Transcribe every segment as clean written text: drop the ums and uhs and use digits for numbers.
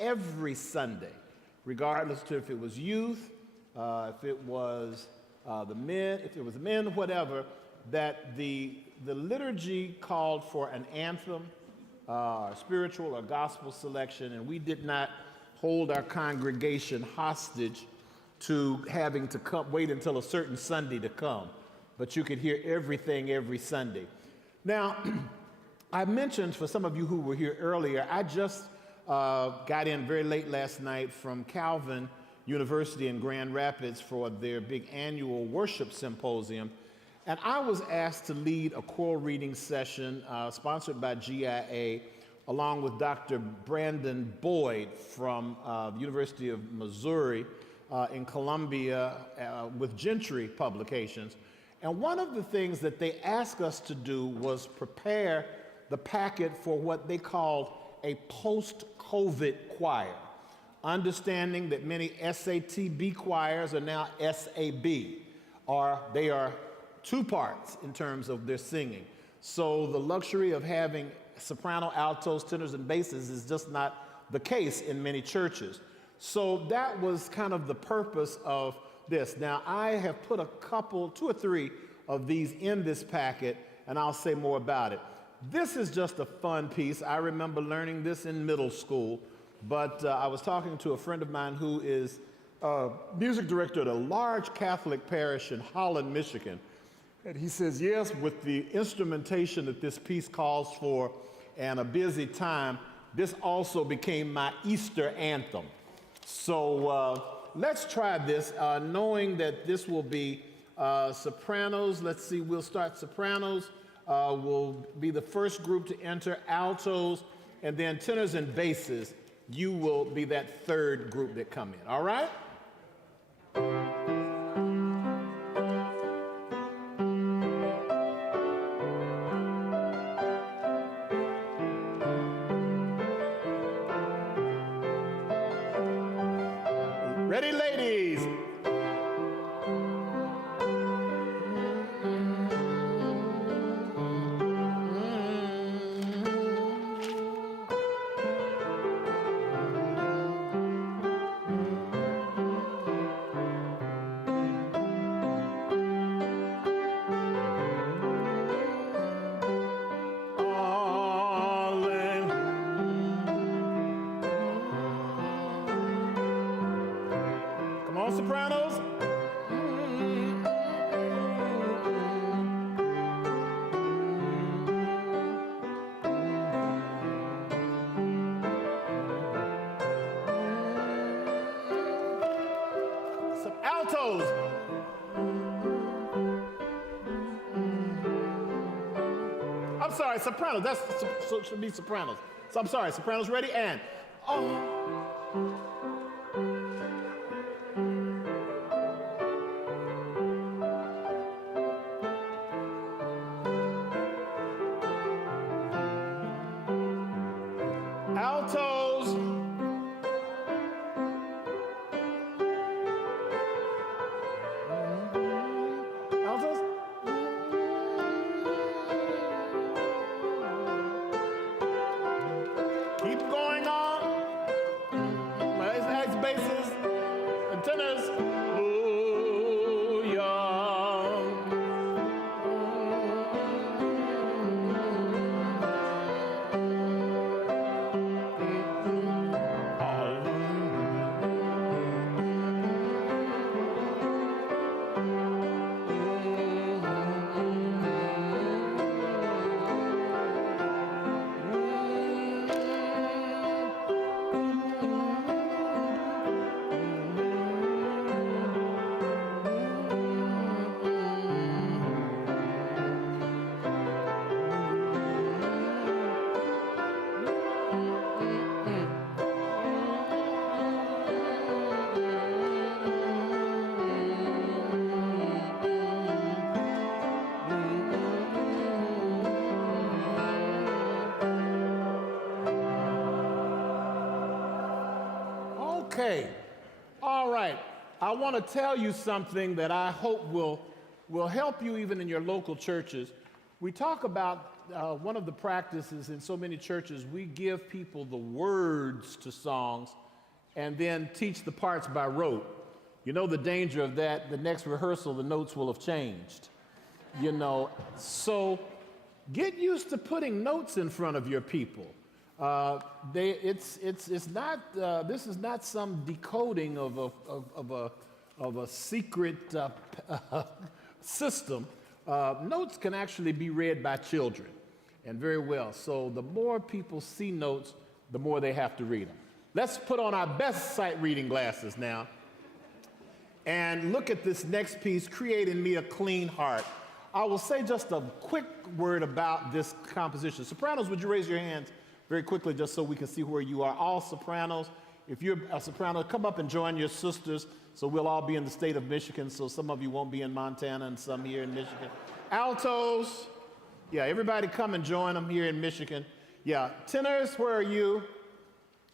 every Sunday, regardless to if it was youth, if it was the men, if it was men, whatever, that the liturgy called for an anthem, spiritual or gospel selection, and we did not hold our congregation hostage to having to wait until a certain Sunday to come, but you could hear everything every Sunday. Now, I mentioned for some of you who were here earlier, I just got in very late last night from Calvin University in Grand Rapids for their big annual worship symposium, and I was asked to lead a choral reading session sponsored by GIA, along with Dr. Brandon Boyd from the University of Missouri in Columbia with Gentry Publications. And one of the things that they asked us to do was prepare the packet for what they called a post-COVID choir, understanding that many SATB choirs are now SAB, or they are two parts in terms of their singing. So the luxury of having soprano, altos, tenors, and basses is just not the case in many churches. So that was kind of the purpose of this. Now, I have put a couple, 2 or 3 of these in this packet, and I'll say more about it. This is just a fun piece. I remember learning this in middle school, but I was talking to a friend of mine who is music director at a large Catholic parish in Holland, Michigan. And he says, yes, with the instrumentation that this piece calls for and a busy time, this also became my Easter anthem. So let's try this, knowing that this will be sopranos. Let's see, we'll start sopranos. Will be the first group to enter, altos, and then tenors and basses. You will be that third group that come in, all right? Ready, ladies? Sopranos. Some altos. I'm sorry, sopranos. So should be sopranos. So I'm sorry, sopranos ready? And altos. Altos. Keep going on. Nice basses and tenors. Okay, all right. I want to tell you something that I hope will help you even in your local churches. We talk about one of the practices in so many churches, we give people the words to songs and then teach the parts by rote. You know the danger of that, the next rehearsal, the notes will have changed. So get used to putting notes in front of your people. This is not some decoding of a secret system. Notes can actually be read by children, and very well. So the more people see notes, the more they have to read them. Let's put on our best sight reading glasses now and look at this next piece, Create in Me a Clean Heart. I will say just a quick word about this composition. Sopranos, would you raise your hands very quickly just so we can see where you are? All sopranos, if you're a soprano, come up and join your sisters so we'll all be in the state of Michigan, so some of you won't be in Montana and some here in Michigan. Altos, yeah, everybody come and join them here in Michigan. Yeah, tenors, where are you?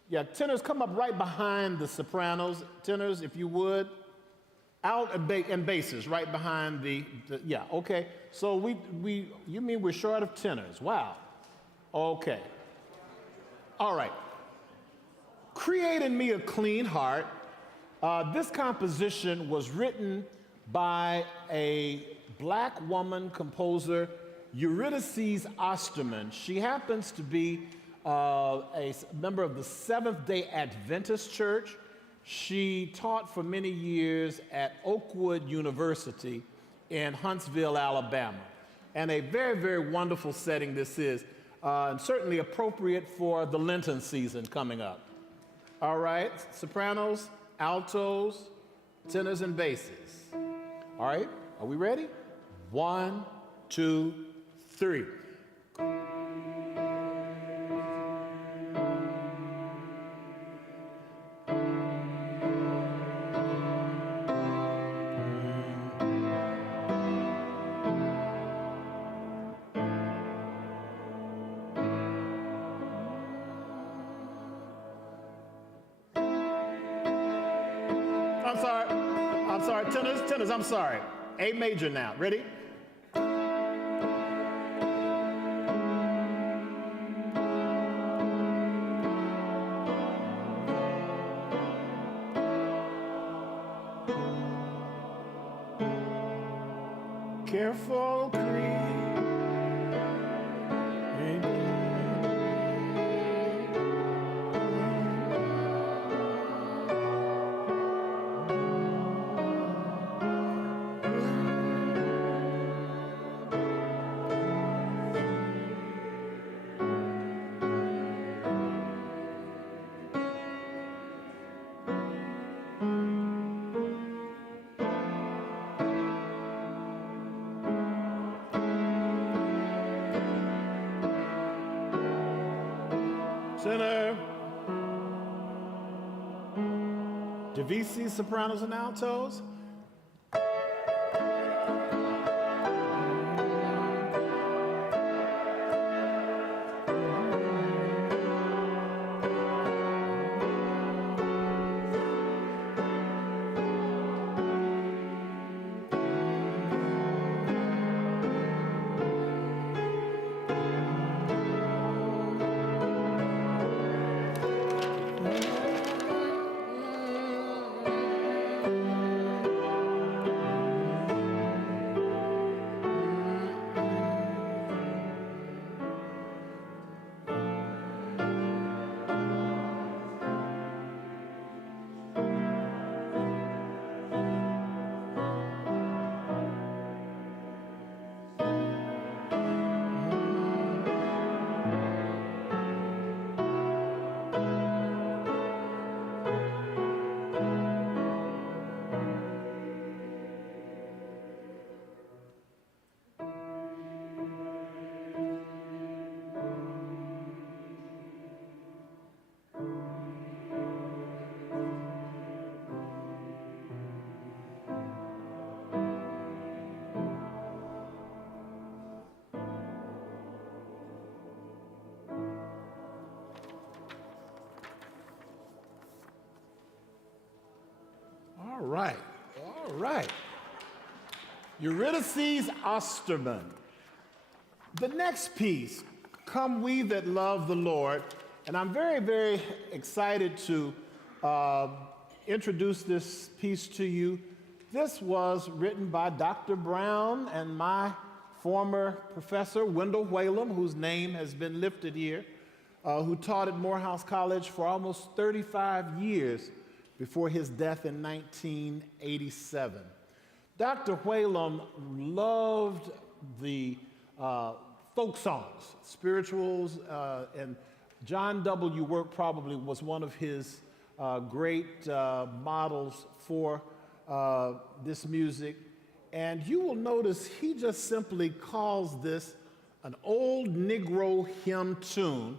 Yeah, tenors, come up right behind the sopranos. Tenors, if you would. Alt and basses right behind yeah, okay. So you mean we're short of tenors? Wow. Okay. All right. Create in Me a Clean Heart. This composition was written by a black woman composer, Eurydice Osterman. She happens to be a member of the Seventh-day Adventist Church. She taught for many years at Oakwood University in Huntsville, Alabama. And a very, very wonderful setting this is, and certainly appropriate for the Lenten season coming up. All right, sopranos, altos, tenors, and basses. All right, are we ready? 1, 2, 3. I'm sorry, tenors, I'm sorry. A major now, ready? Careful, tenor, divisi, sopranos, and altos. All right. Eurydice Osterman. The next piece, Come We That Love the Lord, and I'm very, very excited to introduce this piece to you. This was written by Dr. Brown and my former professor, Wendell Whalum, whose name has been lifted here, who taught at Morehouse College for almost 35 years before his death in 1987. Dr. Whalum loved the folk songs, spirituals, and John W. Work probably was one of his great models for this music. And you will notice he just simply calls this an old Negro hymn tune,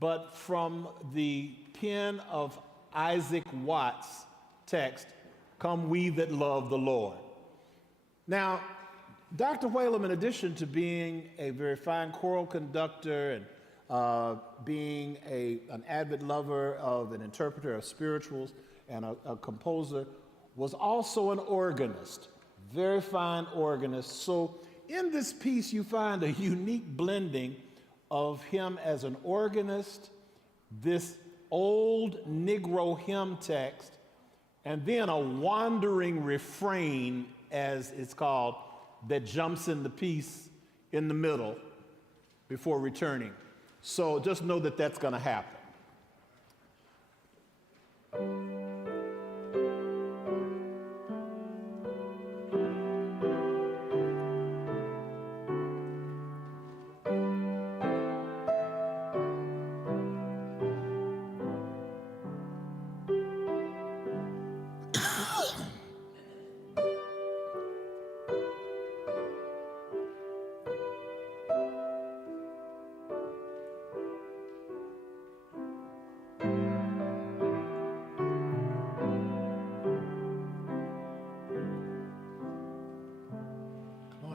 but from the pen of Isaac Watts' text, Come We That Love the Lord. Now, Dr. Whalum, in addition to being a very fine choral conductor and being an avid lover of an interpreter of spirituals and a composer, was also an organist, very fine organist. So in this piece, you find a unique blending of him as an organist, this old Negro hymn text, and then a wandering refrain, as it's called, that jumps in the piece in the middle before returning. So just know that that's going to happen.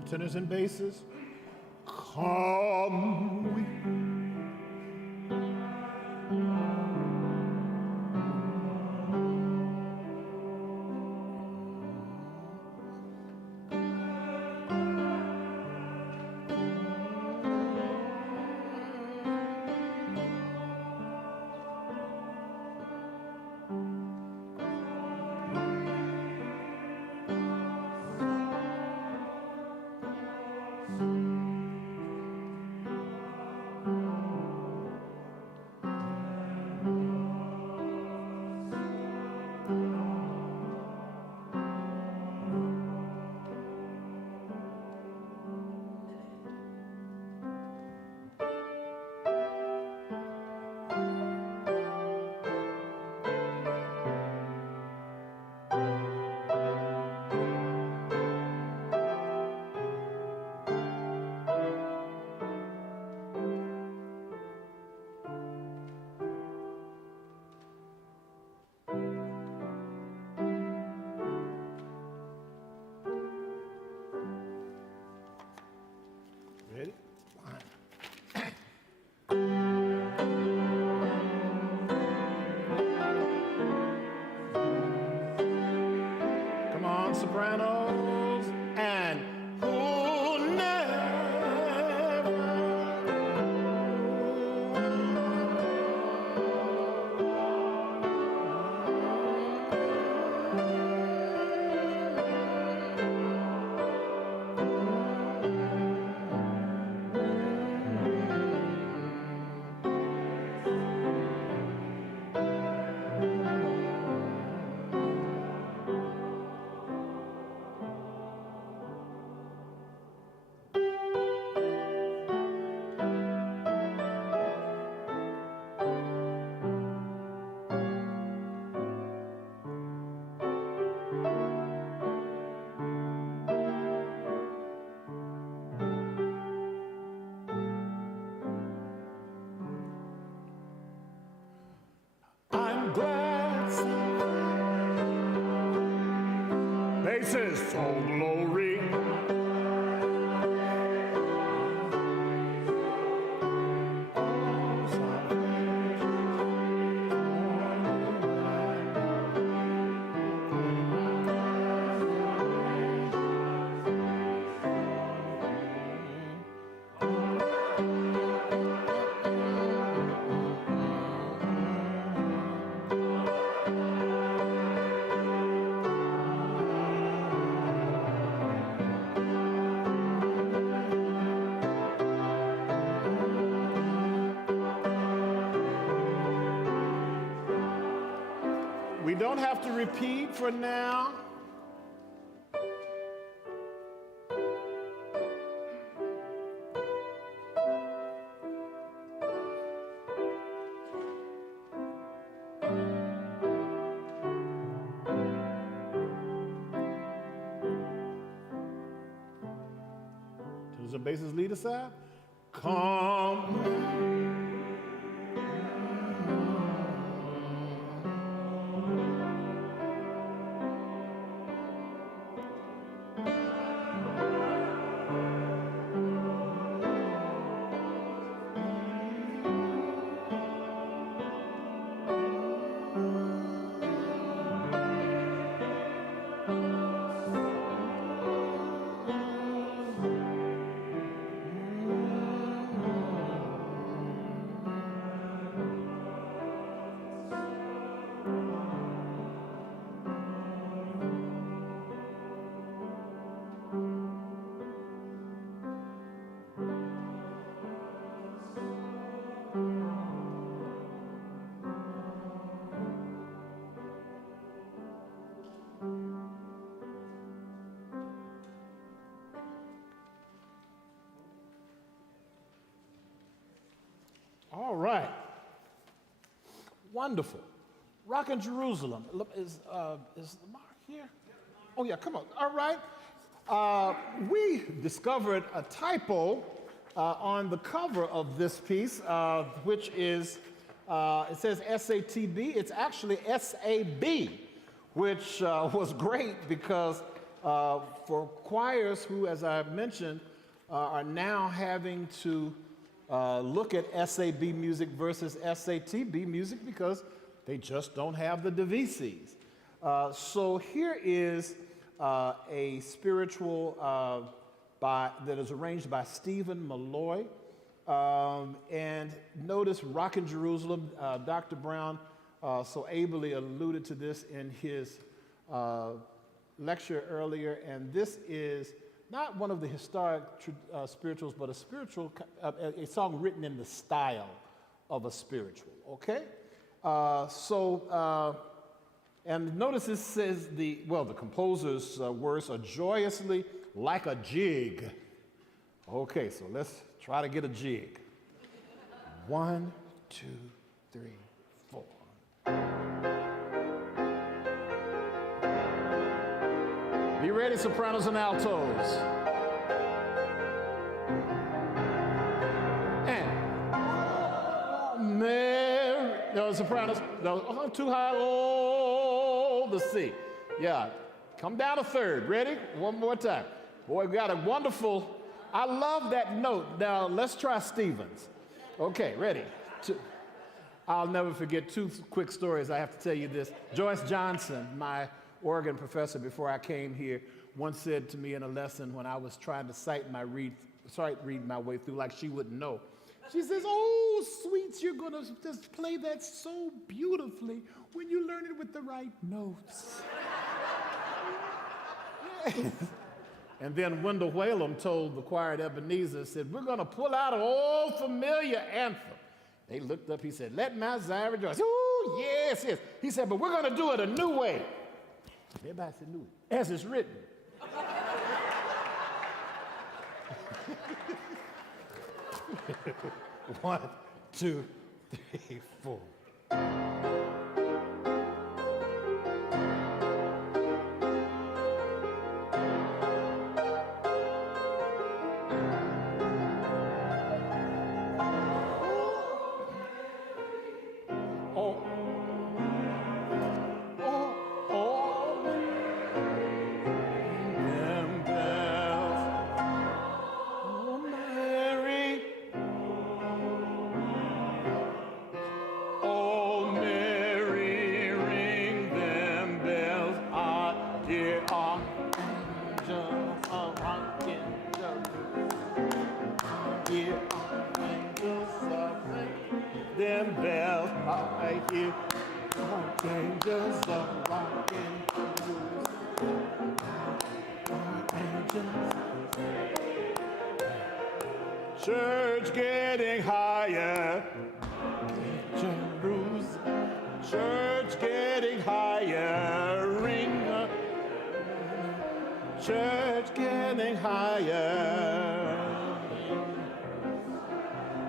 Tenors and basses. Come we. Ready? Come on, sopranos. And who never I'm glad basses, oh glory. We don't have to repeat for now. Does the bassist lead us out? Come. All right. Wonderful. Rockin' Jerusalem. Is Lamar here? Oh, yeah, come on. All right. We discovered a typo on the cover of this piece, which is, it says SATB. It's actually SAB, which was great because for choirs who, as I've mentioned, are now having to look at SAB music versus SATB music because they just don't have the DVCs. So here is a spiritual that is arranged by Stephen Malloy. And notice Rockin' Jerusalem, Dr. Brown so ably alluded to this in his lecture earlier, and this is not one of the historic spirituals, but a song written in the style of a spiritual, okay? And notice this says the composer's words are joyously like a jig. Okay, so let's try to get a jig. 1, 2, 3, 4. Be ready, sopranos and altos. And Mary, no, sopranos, no, too high, oh, the C. Yeah, come down a third. Ready? One more time. Boy, we got a wonderful, I love that note. Now, let's try Stevens. Okay, ready? I'll never forget 2 quick stories. I have to tell you this. Joyce Johnson, my organ professor before I came here, once said to me in a lesson when I was trying to read my way through like she wouldn't know. She says, "Oh, sweets, you're going to just play that so beautifully when you learn it with the right notes." And then Wendell Whalum told the choir at Ebenezer, said, "We're going to pull out an old familiar anthem." They looked up, he said, "Let my Zion rejoice." "Ooh, yes, yes." He said, "But we're going to do it a new way." Everybody said, "New, as it's written." One, 2, 3, 4. Them bells, I hear angels are rocking. Church getting higher, Jerusalem. Church getting higher. Church getting higher.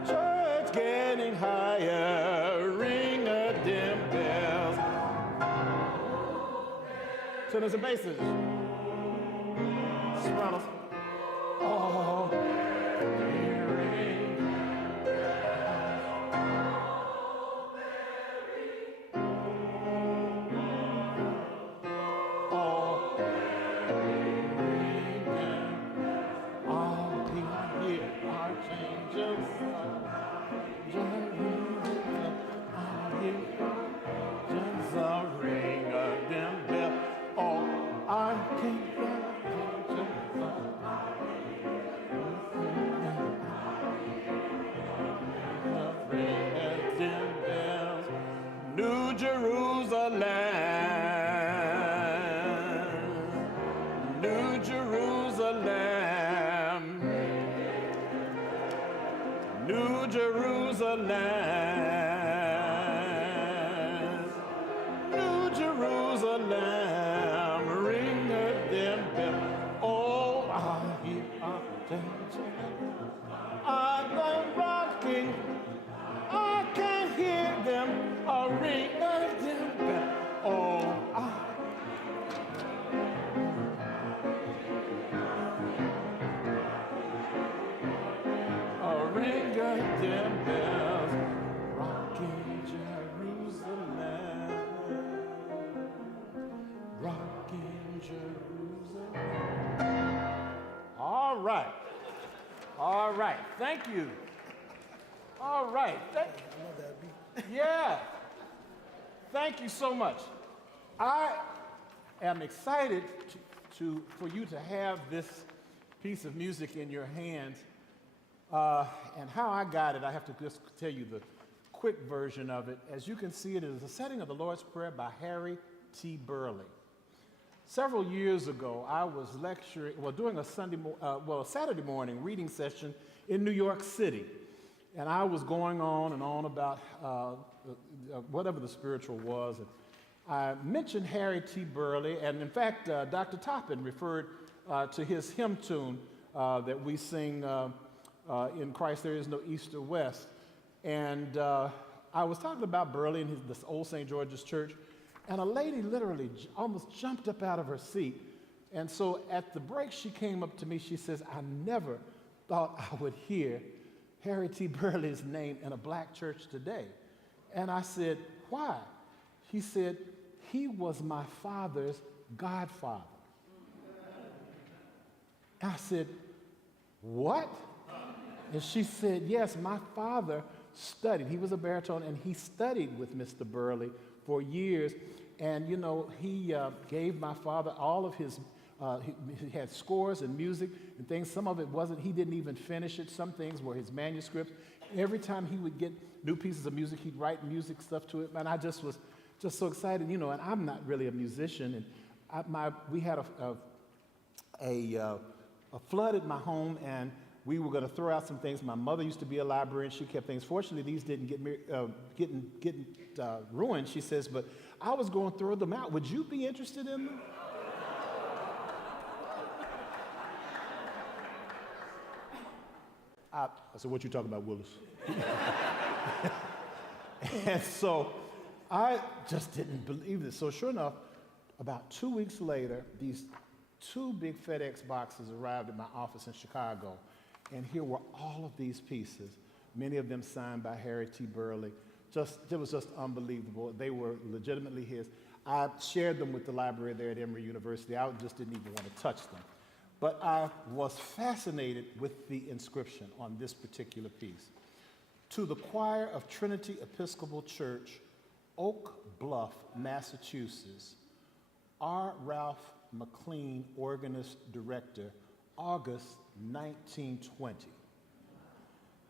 Church getting higher. Ring a dim bells. Tenors and basses. Sopranos. Oh. New Jerusalem, New Jerusalem, New Jerusalem, New Jerusalem, ring them bell. Oh, I hear a dancing, I'm rocking. I can hear them, a ring of them bell. Oh, a ring of them bells, rocking Jerusalem, rocking Jerusalem. All right, thank you. All right. Yeah. Thank you so much. I am excited for you to have this piece of music in your hands. And how I got it, I have to just tell you the quick version of it. As you can see, it is a setting of the Lord's Prayer by Harry T. Burley. Several years ago, I was doing a Saturday morning reading session in New York City. And I was going on and on about whatever the spiritual was. And I mentioned Harry T. Burley, and in fact, Dr. Toppin referred to his hymn tune that we sing, In Christ There Is No East or West. And I was talking about Burley and this old St. George's Church, and a lady literally almost jumped up out of her seat. And so at the break, she came up to me, she says, I never thought I would hear Harry T. Burley's name in a black church today. And I said, why? He said, he was my father's godfather. I said, what? And she said, yes, my father studied. He was a baritone, and he studied with Mr. Burley for years. And, you know, he gave my father all of his he had scores and music and things. Some of it wasn't, he didn't even finish it. Some things were his manuscripts. Every time he would get new pieces of music, he'd write music stuff to it. And I just was just so excited, you know, and I'm not really a musician. And we had a flood at my home, and we were going to throw out some things. My mother used to be a librarian. She kept things. Fortunately, these didn't get ruined, she says, but I was going to throw them out. Would you be interested in them? I said, what you talking about, Willis? And so I just didn't believe this. So sure enough, about 2 weeks later, these 2 big FedEx boxes arrived at my office in Chicago. And here were all of these pieces, many of them signed by Harry T. Burley. It was just unbelievable. They were legitimately his. I shared them with the library there at Emory University. I just didn't even want to touch them. But I was fascinated with the inscription on this particular piece. To the choir of Trinity Episcopal Church, Oak Bluff, Massachusetts, R. Ralph McLean, organist director, August 1920.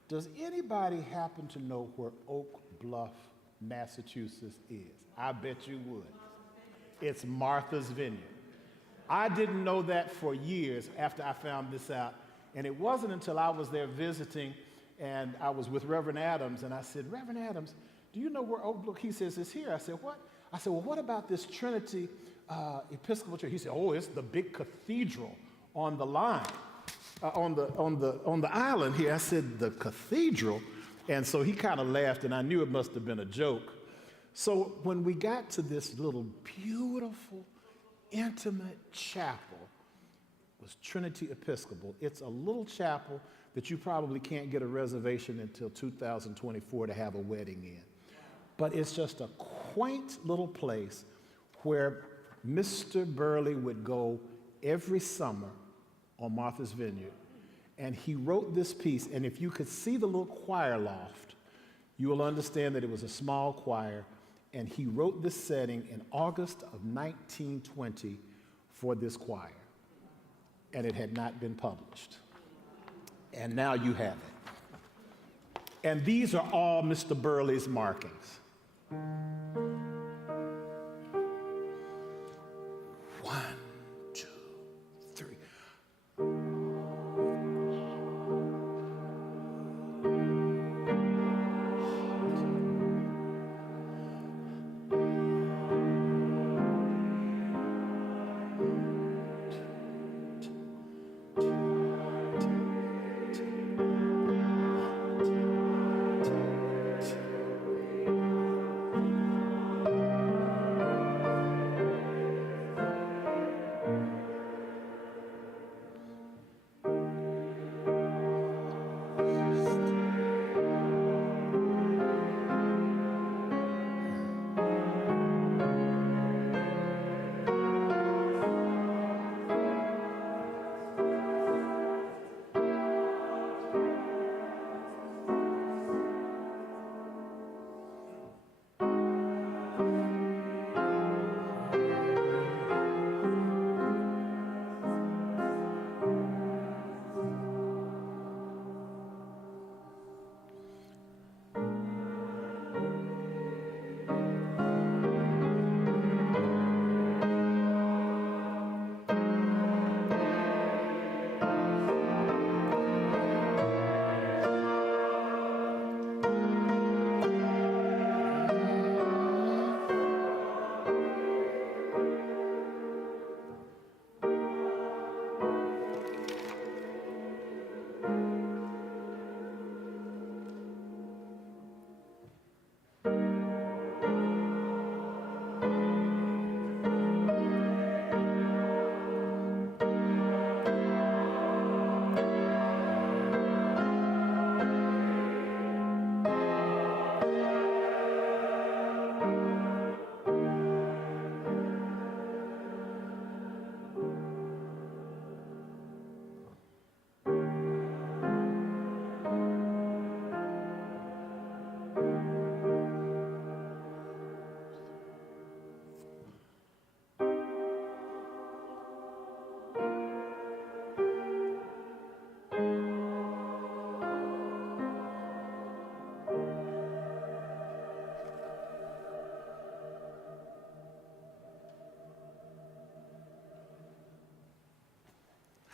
Does anybody happen to know where Oak Bluff, Massachusetts is? I bet you would. It's Martha's Vineyard. I didn't know that for years after I found this out. And it wasn't until I was there visiting and I was with Reverend Adams, and I said, Reverend Adams, do you know where Oak Bluff? He says, it's here. I said, what? I said, well, what about this Trinity Episcopal church? He said, oh, it's the big cathedral on the line, on the island here. I said, the cathedral? And so he kind of laughed, and I knew it must have been a joke. So when we got to this little beautiful, intimate chapel, it was Trinity Episcopal. It's a little chapel that you probably can't get a reservation until 2024 to have a wedding in. But it's just a quaint little place where Mr. Burley would go every summer on Martha's Vineyard. And he wrote this piece, and if you could see the little choir loft, you will understand that it was a small choir, and he wrote this setting in August of 1920 for this choir, and it had not been published. And now you have it. And these are all Mr. Burley's markings. 1, 2, 3.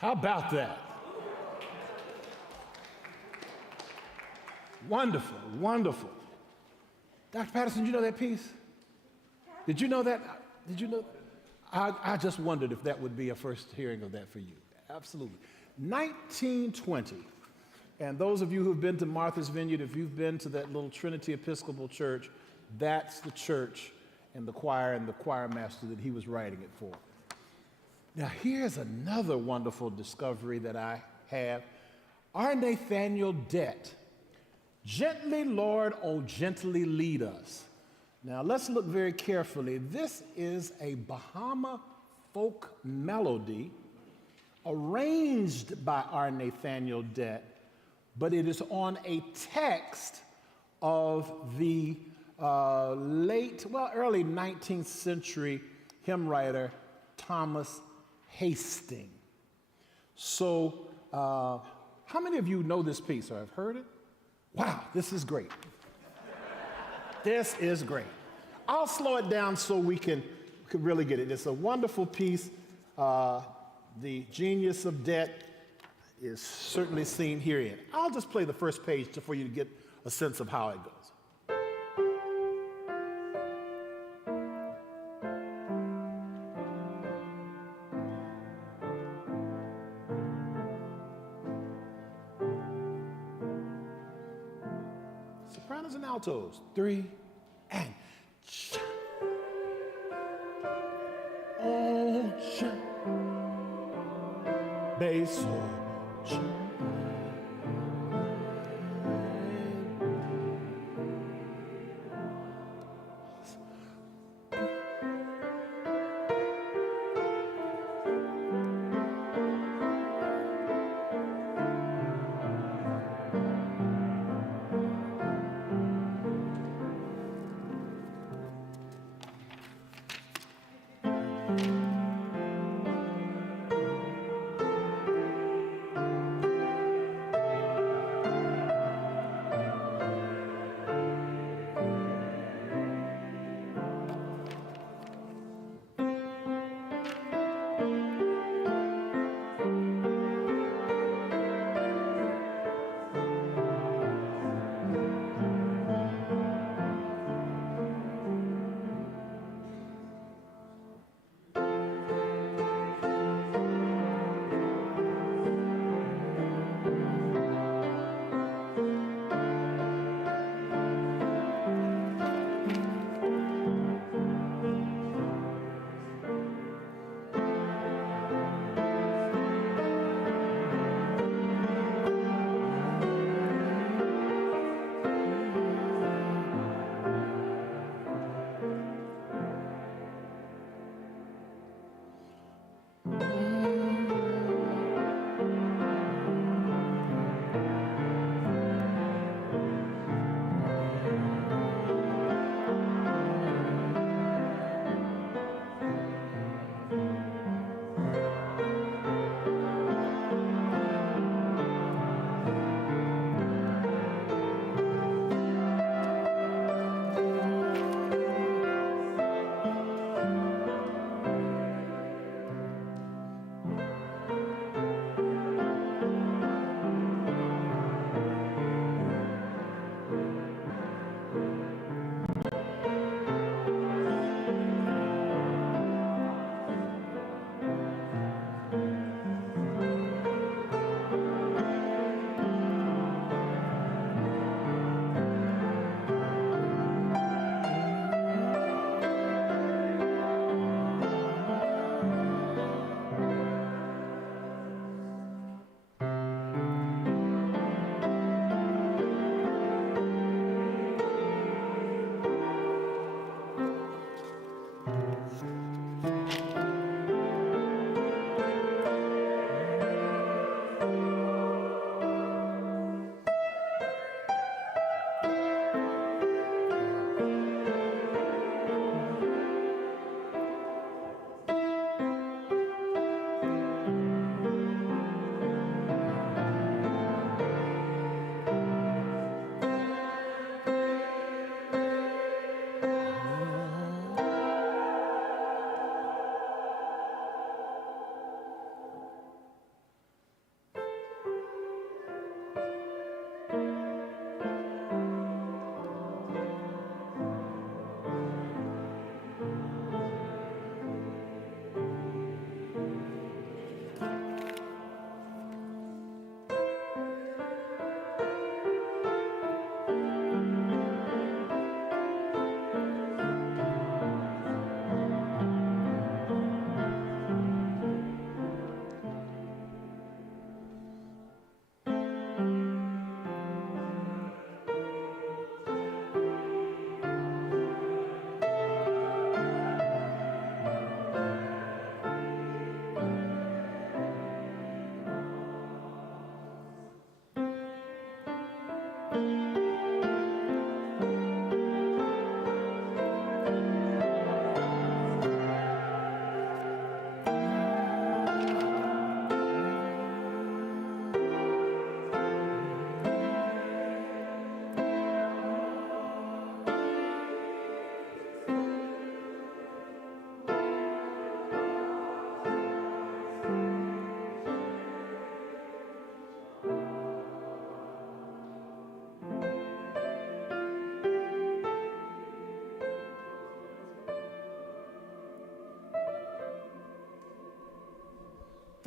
How about that? Wonderful, wonderful. Dr. Patterson, did you know that piece? Did you know that? Did you know? I just wondered if that would be a first hearing of that for you. Absolutely. 1920. And those of you who've been to Martha's Vineyard, if you've been to that little Trinity Episcopal church, that's the church and the choir master that he was writing it for. Now, here's another wonderful discovery that I have. Our Nathaniel Dett, Gently, Lord, oh, gently lead us. Now, let's look very carefully. This is a Bahama folk melody arranged by our Nathaniel Dett, but it is on a text of the early 19th century hymn writer Thomas Hastings. So, how many of you know this piece or have heard it? Wow, this is great. This is great. I'll slow it down so we can really get it. It's a wonderful piece. The genius of Dett is certainly seen herein. I'll just play the first page for you to get a sense of how it goes. sopranos and altos. 3 and cha. Oh, cha. Bass, so cha.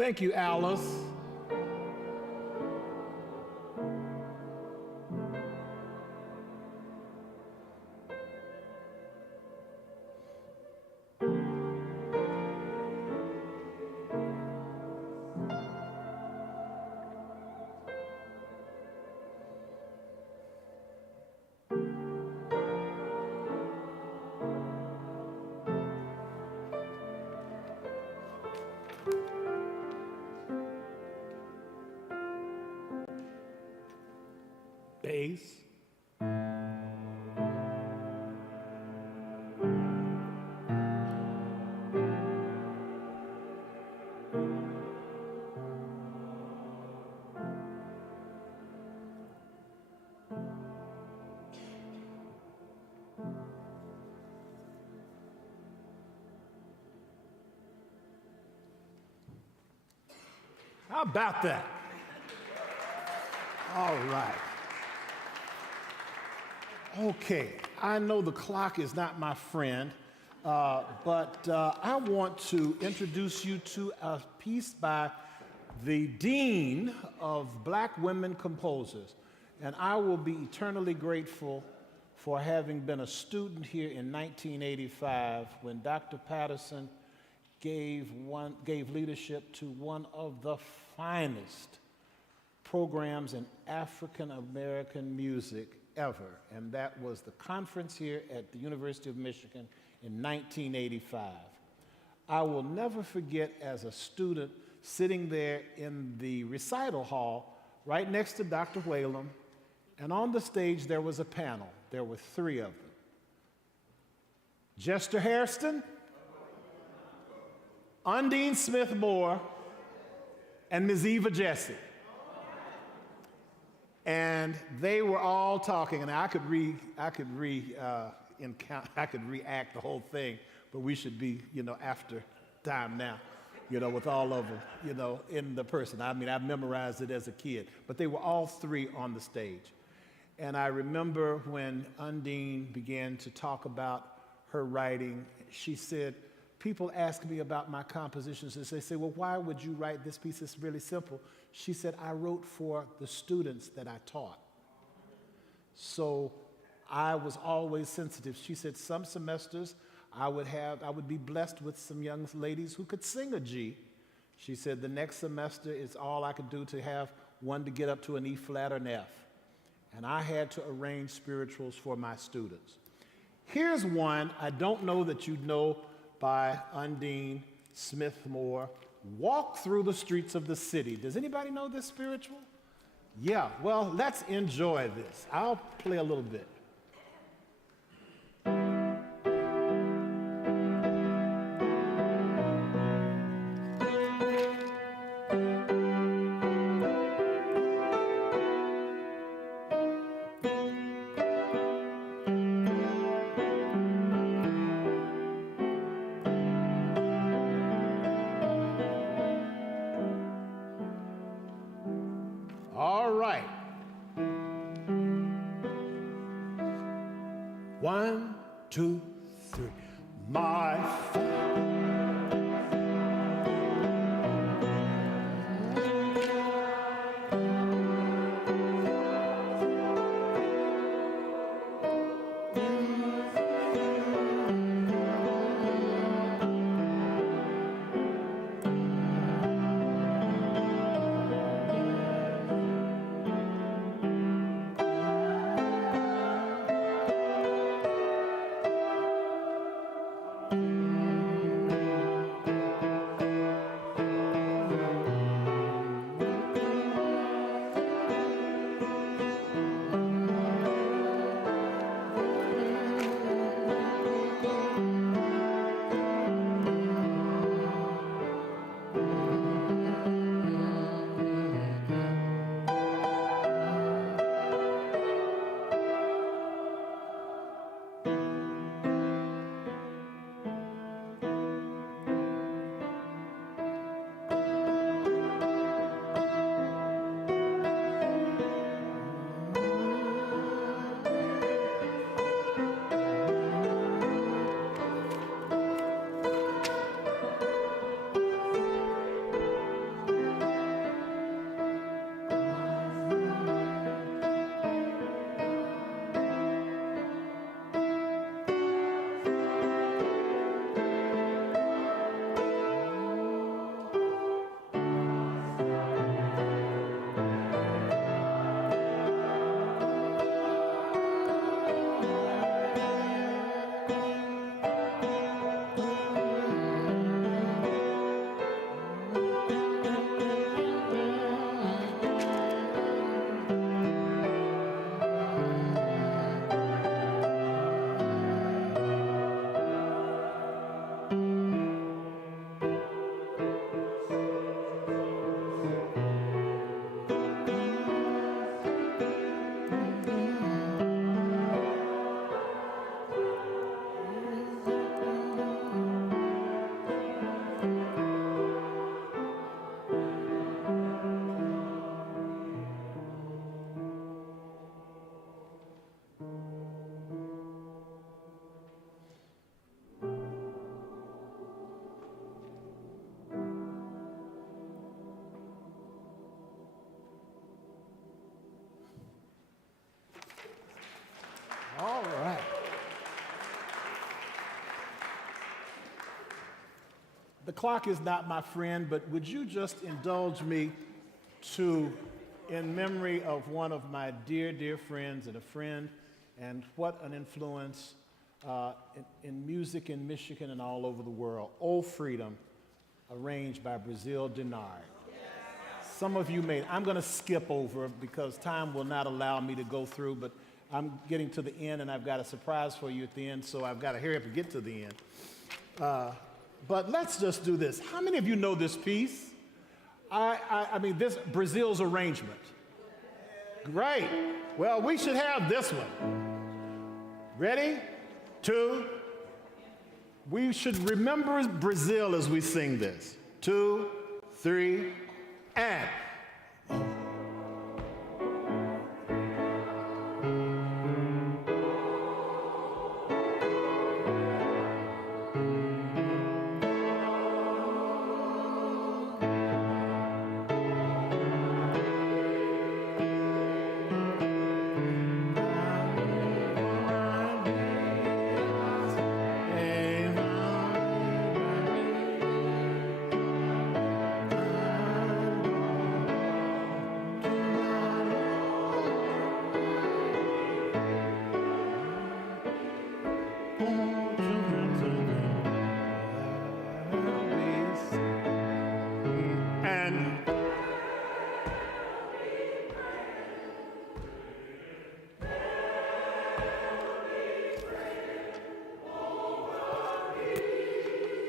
Thank you, Alice. bass. How about that? All right. Okay, I know the clock is not my friend, but I want to introduce you to a piece by the Dean of Black Women Composers. And I will be eternally grateful for having been a student here in 1985 when Dr. Patterson gave leadership to one of the finest programs in African American music ever, and that was the conference here at the University of Michigan in 1985. I will never forget as a student sitting there in the recital hall right next to Dr. Whalum, and on the stage there was a panel. There were 3 of them. Jester Hairston, Undine Smith Moore, and Ms. Eva Jesse. And they were all talking, and I could react the whole thing, but we should be, after time now, with all of them, in the person. I mean, I memorized it as a kid, but they were all 3 on the stage. And I remember when Undine began to talk about her writing, she said, people ask me about my compositions, and they say, well, why would you write this piece? It's really simple. She said, I wrote for the students that I taught. So I was always sensitive. She said, some semesters I would be blessed with some young ladies who could sing a G. She said, the next semester it's all I could do to have one to get up to an E flat or an F. And I had to arrange spirituals for my students. Here's one I don't know that you know, by Undine Smith Moore, Walk Through the Streets of the City. Does anybody know this spiritual? Yeah, well, let's enjoy this. I'll play a little bit. All right. 1, 2, 3. My the clock is not my friend, but would you just indulge me to, in memory of one of my dear, dear friends and a friend, and what an influence in music in Michigan and all over the world, "Oh Freedom," arranged by Brazil Denard. Some of you may, I'm going to skip over because time will not allow me to go through, but I'm getting to the end and I've got a surprise for you at the end, so I've got to hurry up and get to the end. But let's just do this. How many of you know this piece? I mean, this Brazil's arrangement. Great. Well, we should have this one. Ready? 2. We should remember Brazil as we sing this. 2, 3, and.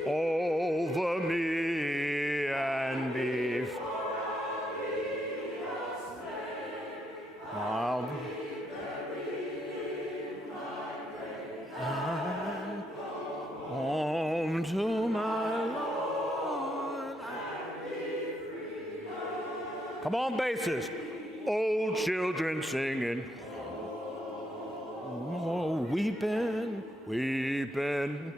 Over me and before I'll be I'm home to my Lord. Come on, basses. Old children singing. Oh, weeping, weeping.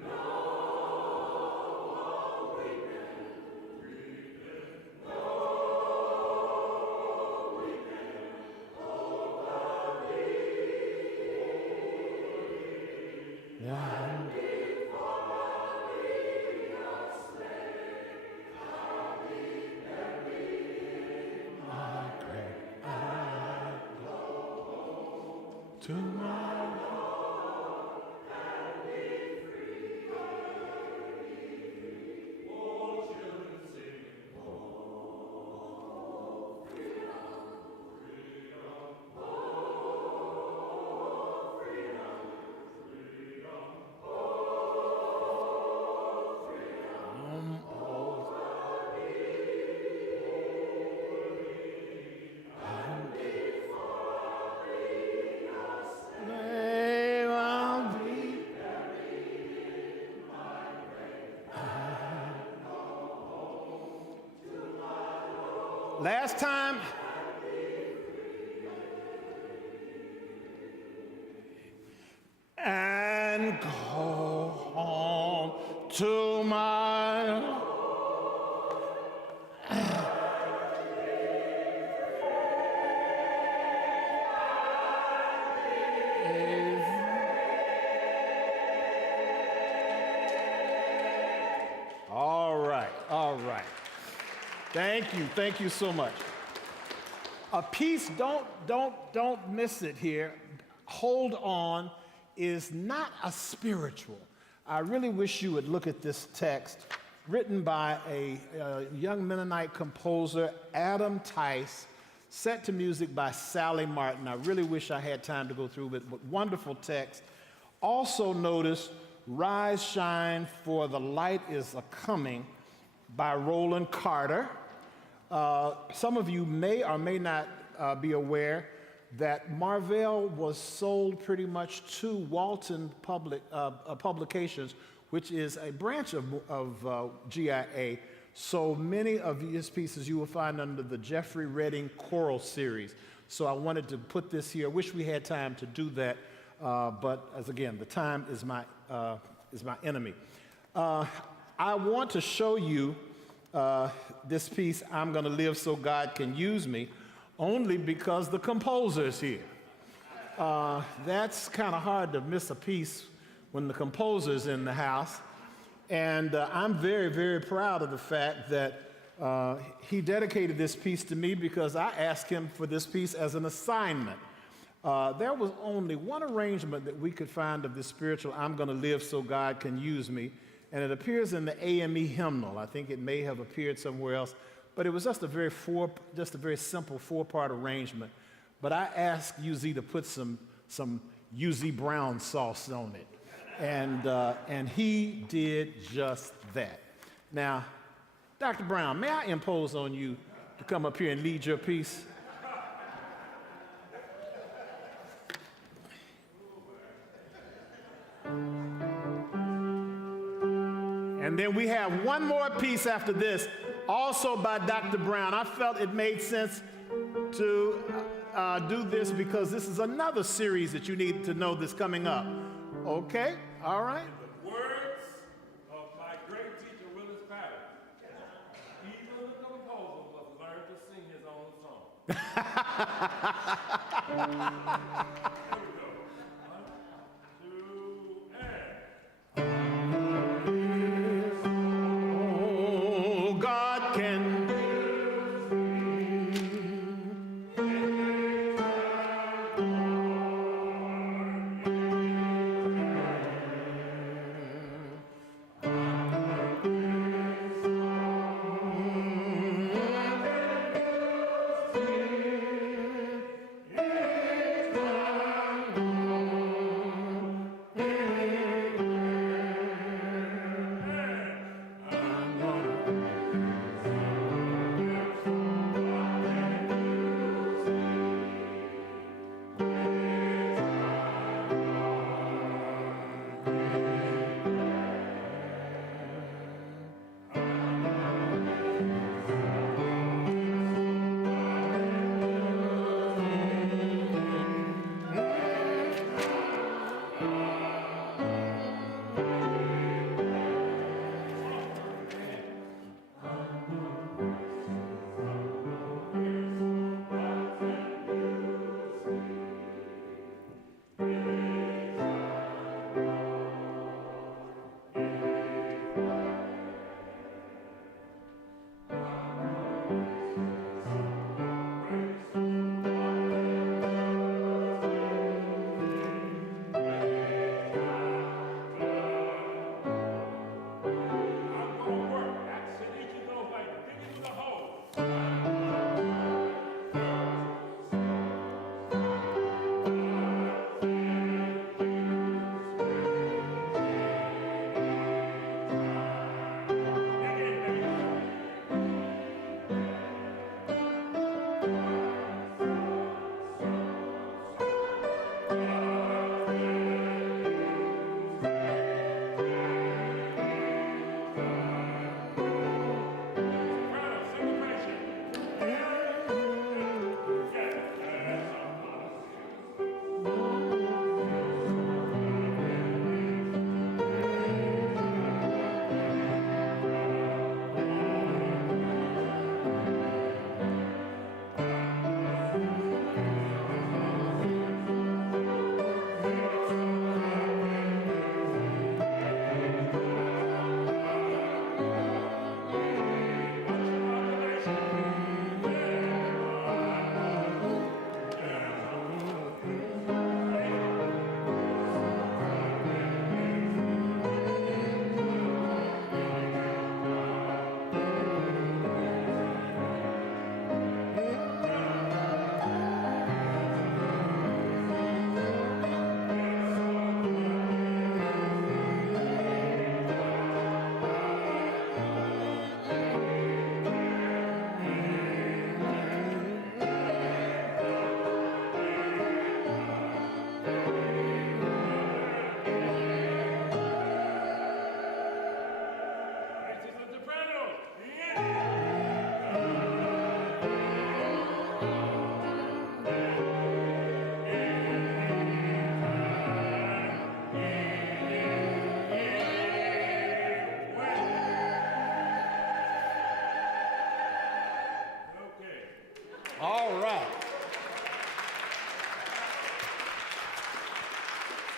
To my Lord and be free. All children singing, oh, freedom, freedom, oh, freedom, freedom, oh, freedom, oh, last time. And go home to my all right. Thank you so much. A piece, don't miss it here. Hold on is not a spiritual. I really wish you would look at this text written by a young Mennonite composer, Adam Tice, set to music by Sally Martin. I really wish I had time to go through it, but wonderful text. Also notice Rise, Shine, for the Light is a-Coming by Roland Carter. Some of you may or may not be aware that Marvell was sold pretty much to Walton Publications, which is a branch of GIA. So many of his pieces you will find under the Jeffrey Redding Choral Series. So I wanted to put this here. I wish we had time to do that, but as again, the time is my enemy. I want to show you this piece, I'm Gonna Live So God Can Use Me, only because the composer's here. That's kind of hard to miss a piece when the composer's in the house. And I'm very, very proud of the fact that he dedicated this piece to me because I asked him for this piece as an assignment. There was only one arrangement that we could find of this spiritual "I'm going to live so God can use me," and it appears in the AME hymnal. I think it may have appeared somewhere else, but it was just a very simple four-part arrangement. But I asked UZ to put some UZ brown sauce on it, and he did just that. Now, Dr. Brown, may I impose on you to come up here and lead your piece? And then we have one more piece after this, also by Dr. Brown. I felt it made sense to do this because this is another series that you need to know that's coming up. Okay? All right? The words of my great teacher, Willis Patton. Even the composer must learn to sing his own song. Here we go. 1, 2, and...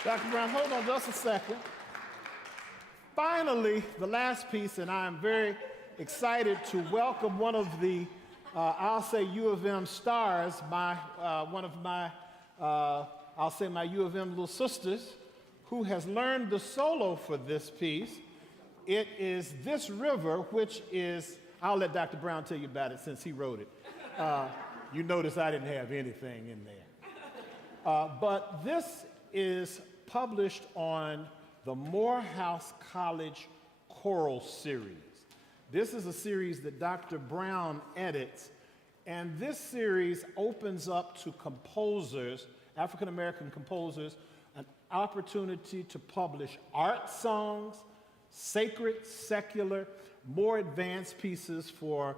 Dr. Brown, hold on just a second. finally, the last piece, and I am very excited to welcome one of the, I'll say U of M stars, one of my, I'll say my U of M little sisters, who has learned the solo for this piece. It is This River, which is, I'll let Dr. Brown tell you about it since he wrote it. You notice I didn't have anything in there. But this is published on the Morehouse College Choral Series. This is a series that Dr. Brown edits, and this series opens up to composers, African American composers, an opportunity to publish art songs, sacred, secular, more advanced pieces for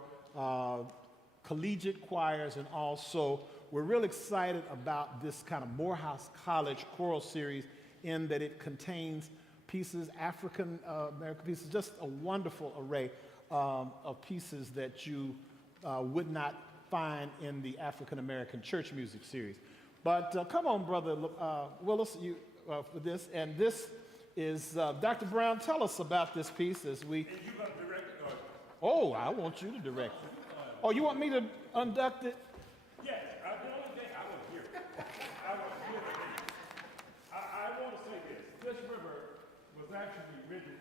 collegiate choirs, and also we're real excited about this kind of Morehouse College choral series in that it contains pieces, African American pieces, just a wonderful array of pieces that you would not find in the African American church music series. But come on, Brother Willis, for this. And this is, Dr. Brown, tell us about this piece as we... And you're going to direct it? Oh, I want you to direct it. Oh, you want me to conduct it? Yes. The only thing I was here. I want to say this. This river was actually written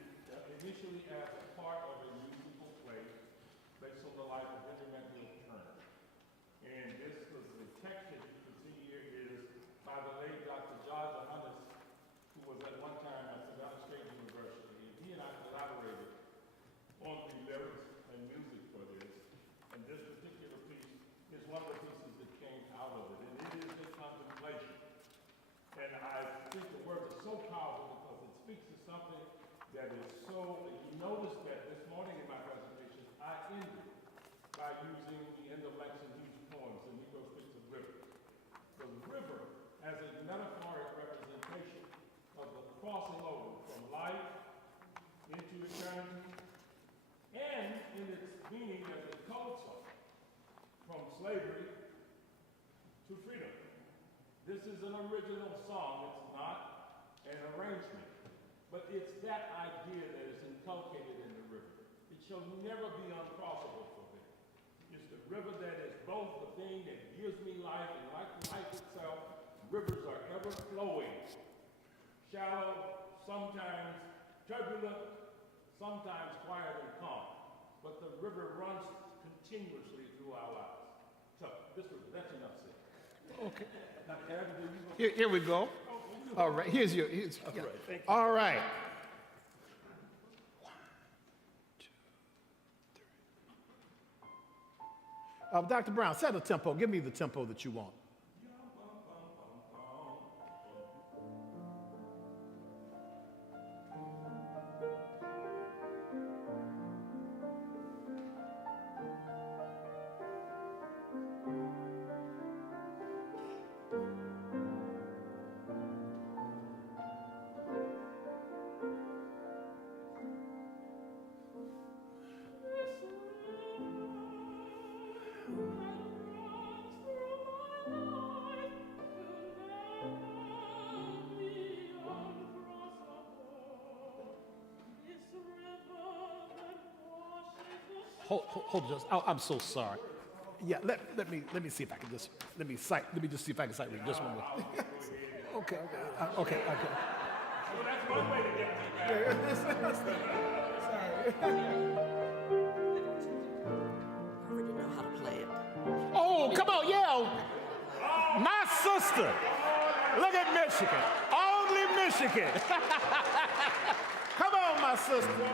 initially as a part of a musical play based on the life of Henry Mandel Turner. And this was the text that you can see here is by the late Dr. George Johannes, who was at one time at Savannah State University. And he and I collaborated on the lyrics and music for this. And this particular piece is one of the pieces that came out of it. And it is a contemplation. And I think the words are so powerful because it speaks to something that is so, you notice that this morning in my presentation, I ended by using the end of Langston Hughes' poems, and Negro speaks of river. The river as a metaphoric representation of the crossing over from life into eternity, and in its meaning as a code song from slavery to freedom. This is an original song, it's not an arrangement, but it's that idea that is inculcated in the river. It shall never be uncrossable for me. It's the river that is both the thing that gives me life and like life itself. Rivers are ever flowing, shallow, sometimes turbulent, sometimes quiet and calm, but the river runs continuously through our lives. So, this river, that's enough said. Okay. Now, Aaron, do you Here we go. All right, here's your... yeah. right, thank you. All right. 1, 2, 3. Dr. Brown, set a tempo. Give me the tempo that you want. Hold it just. Oh, I'm so sorry. Yeah, let me see if I can just let me just see if I can sight read just one more. Okay. Well, that's one way to get me back. I already know how to play it. Oh, come on, yeah. My sister. Look at Michigan. Only Michigan. Come on, my sister.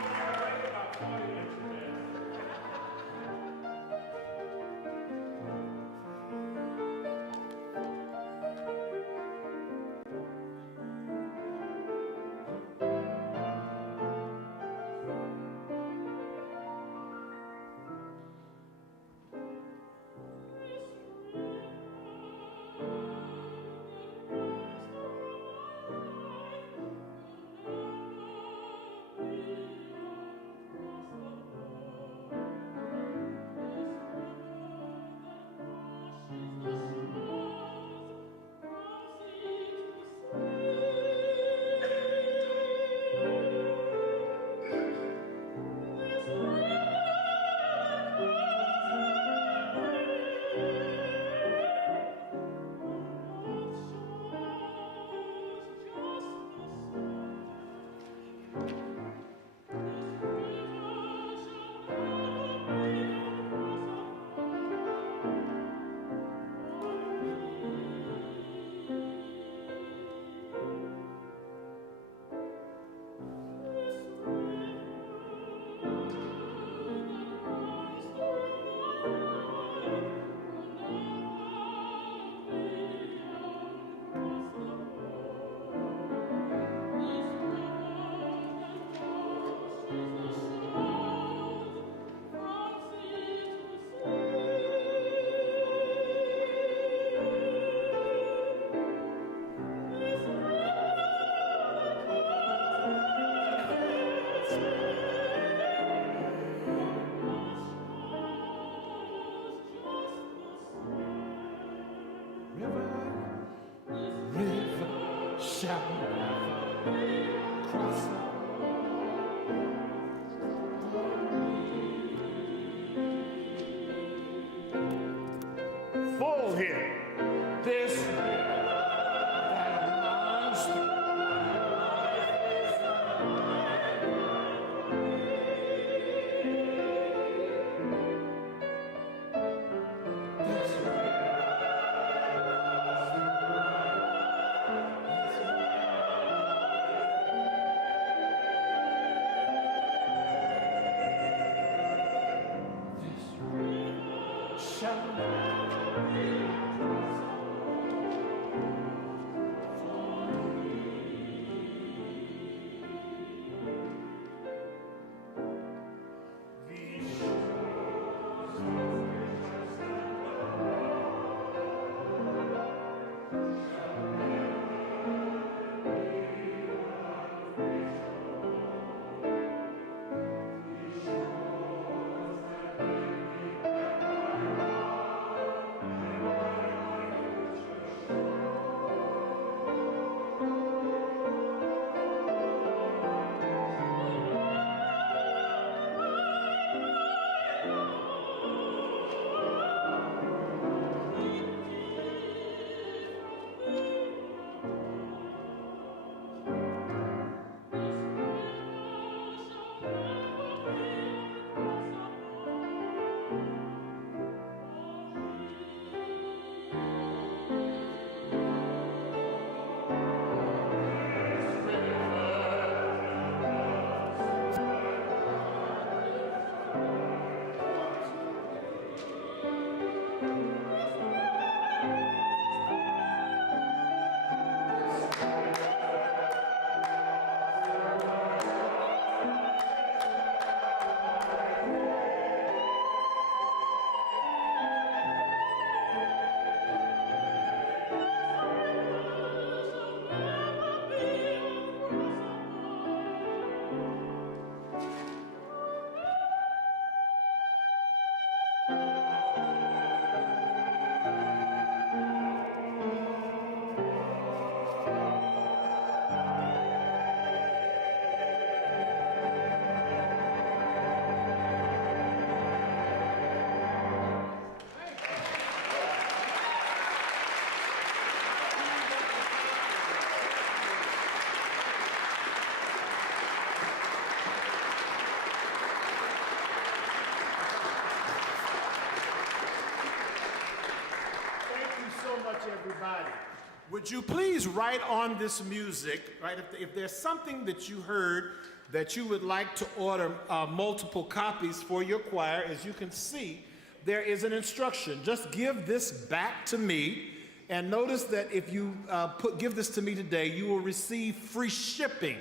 shall never cross over. Full here. This that runs through shall everybody. Would you please write on this music, right? If there's something that you heard that you would like to order multiple copies for your choir, as you can see, there is an instruction. Just give this back to me, and notice that if you give this to me today, you will receive free shipping.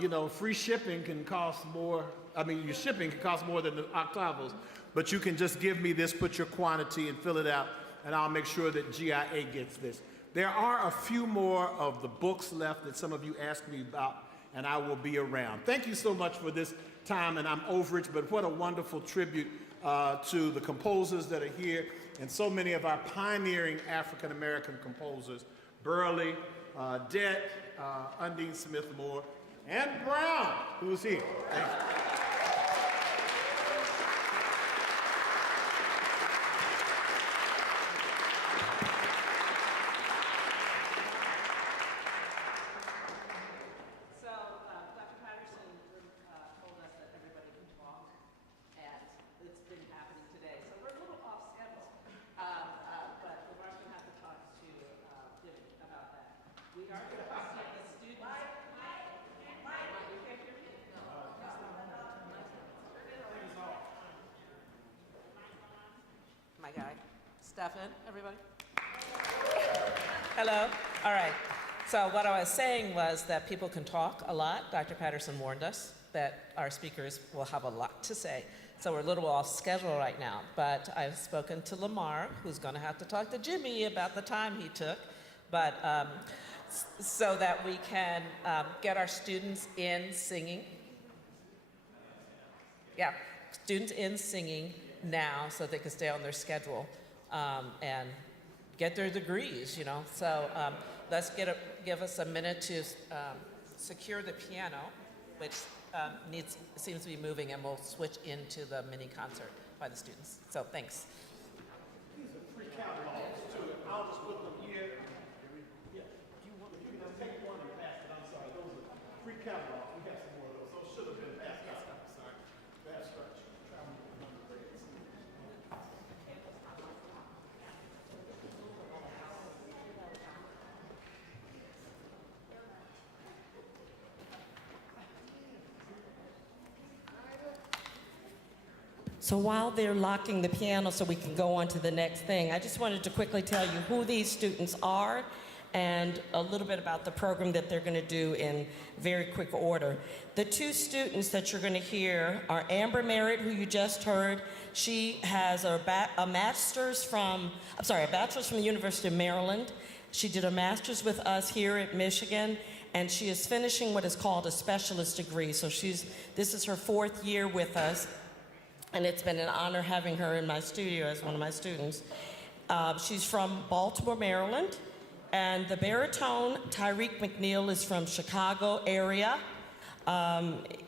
You know, free shipping can cost more. I mean, your shipping can cost more than the octavos, but you can just give me this, put your quantity, and fill it out, and I'll make sure that GIA gets this. There are a few more of the books left that some of you asked me about, and I will be around. Thank you so much for this time, and I'm overage, but what a wonderful tribute to the composers that are here, and so many of our pioneering African-American composers, Burley, Dett, Undine Smith-Moore, and Brown, who's here. Thank you. My guy. Stefan, everybody? Hello. All right. So what I was saying was that people can talk a lot. Dr. Patterson warned us that our speakers will have a lot to say. So we're a little off schedule right now. But I've spoken to Lamar, who's going to have to talk to Jimmy about the time he took. But so that we can get our students in singing. Yeah, students in singing now so they can stay on their schedule and get their degrees, you know. So let's give us a minute to secure the piano, which seems to be moving, and we'll switch into the mini concert by the students. So thanks. These are free catalogs too. I'll just put them here. Yeah. You can just take one and pass it. I'm sorry. Those are free catalogs. We have some more of those. Those should have been passed out. I'm sorry. Bad structure. Traveling with 100 grades. So while they're locking the piano so we can go on to the next thing, I just wanted to quickly tell you who these students are and a little bit about the program that they're going to do in very quick order. The two students that you're going to hear are Amber Merritt, who you just heard. She has a bachelor's from the University of Maryland. She did a master's with us here at Michigan, and she is finishing what is called a specialist degree. So this is her 4th year with us. And it's been an honor having her in my studio as one of my students. She's from Baltimore, Maryland, and the baritone, Tyreek McNeil, is from Chicago area.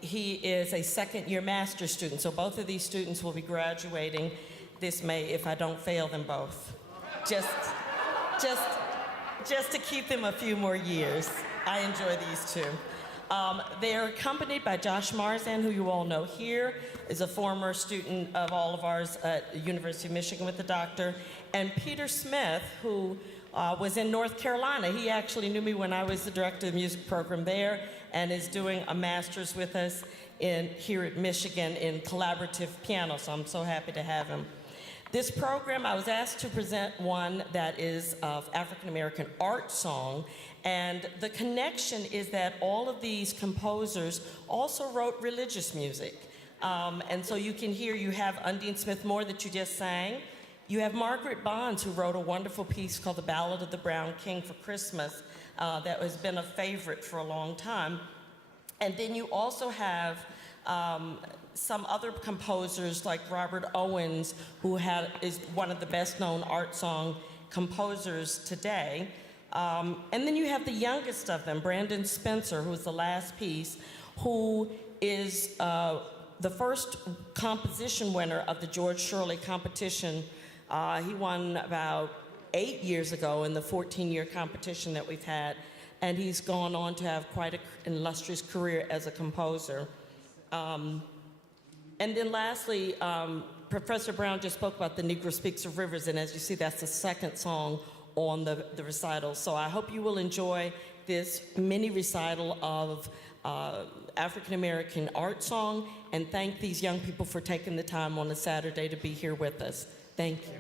He is a 2nd-year master's student, so both of these students will be graduating this May if I don't fail them both. Just to keep them a few more years. I enjoy these two. They're accompanied by Josh Marzan, who you all know here, is a former student of all of ours at the University of Michigan with a doctor, and Peter Smith, who was in North Carolina. He actually knew me when I was the director of the music program there and is doing a master's with us here at Michigan in collaborative piano, so I'm so happy to have him. This program, I was asked to present one that is of African American art song, and the connection is that all of these composers also wrote religious music. And so you can hear, you have Undine Smith-Moore that you just sang. You have Margaret Bonds, who wrote a wonderful piece called The Ballad of the Brown King for Christmas that has been a favorite for a long time. And then you also have some other composers like Robert Owens, who is one of the best-known art song composers today. And then you have the youngest of them, Brandon Spencer, who is the last piece, who is the first composition winner of the George Shirley competition. He won about 8 years ago in the 14-year competition that we've had, and he's gone on to have quite an illustrious career as a composer. And then lastly, Professor Brown just spoke about The Negro Speaks of Rivers, and as you see, that's the 2nd song on the recital. So I hope you will enjoy this mini recital of African American art song, and thank these young people for taking the time on a Saturday to be here with us. Thank you.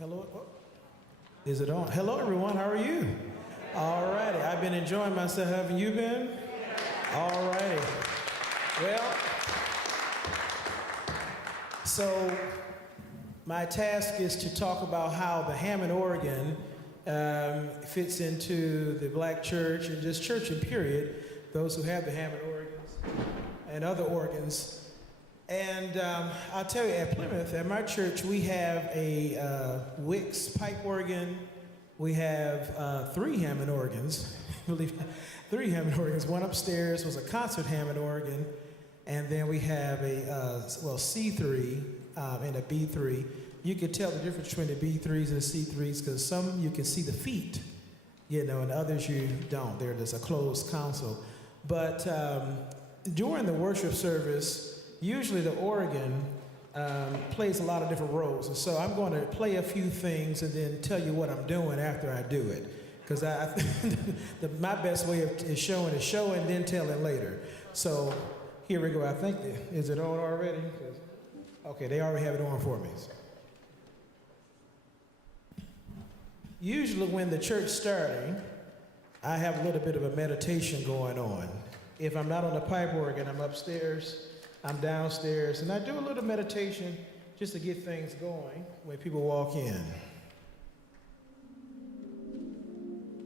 Hello. Oh, is it on? Hello, everyone. How are you? All righty. I've been enjoying myself. Haven't you been? All righty. Well, so my task is to talk about how the Hammond organ fits into the black church and just church in period, those who have the Hammond organs and other organs. And I'll tell you, at Plymouth, at my church, we have a Wicks pipe organ. We have 3 Hammond organs, believe it, 3 Hammond organs. One upstairs was a concert Hammond organ, and then we have a C3 and a B3. You can tell the difference between the B3s and the C3s because some you can see the feet, and others you don't. There's a closed console. But during the worship service, usually the organ plays a lot of different roles. And so I'm going to play a few things and then tell you what I'm doing after I do it. Because my best way is showing and then telling later. So here we go. I think, is it on already? Okay, they already have it on for me. Usually when the church starting, I have a little bit of a meditation going on. If I'm not on the pipe organ, I'm upstairs, I'm downstairs, and I do a little meditation just to get things going when people walk in.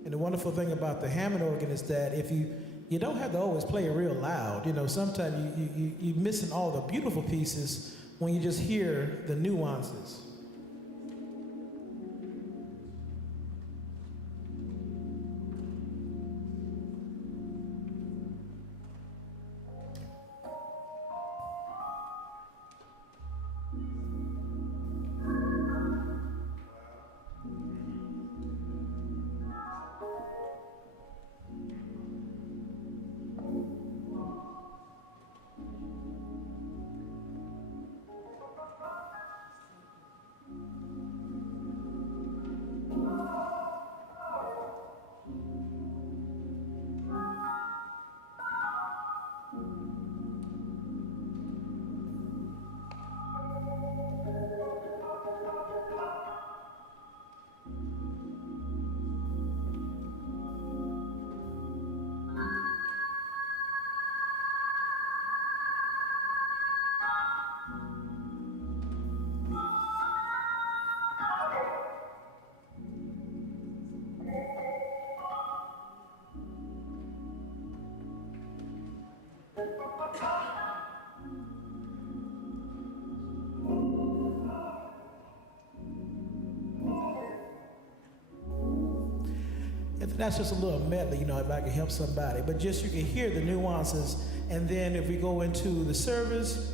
And the wonderful thing about the Hammond organ is that if you don't have to always play it real loud. Sometimes you're missing all the beautiful pieces when you just hear the nuances. That's just a little medley, if I can help somebody. But just you can hear the nuances. And then if we go into the service,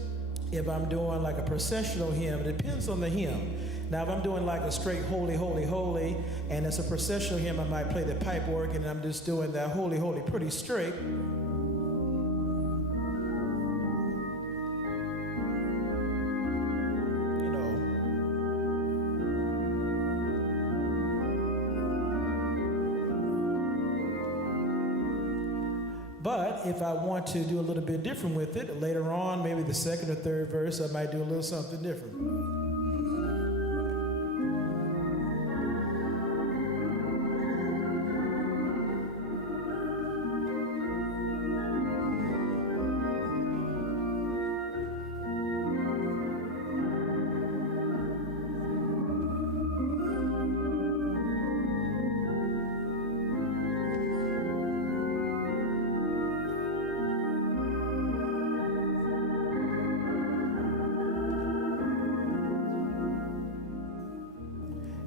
if I'm doing like a processional hymn, it depends on the hymn. Now, if I'm doing like a straight holy, holy, holy, and it's a processional hymn, I might play the pipe organ, and I'm just doing that holy, holy pretty straight. But if I want to do a little bit different with it, later on, maybe the second or third verse, I might do a little something different.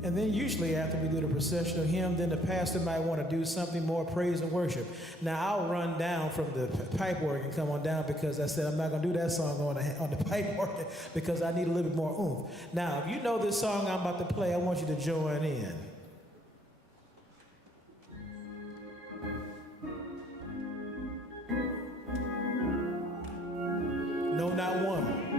And then usually after we do the processional hymn, then the pastor might want to do something more praise and worship. Now I'll run down from the pipe organ, come on down, because I said I'm not going to do that song on the pipe organ because I need a little bit more oomph. Now, if you know this song I'm about to play, I want you to join in. No, not one.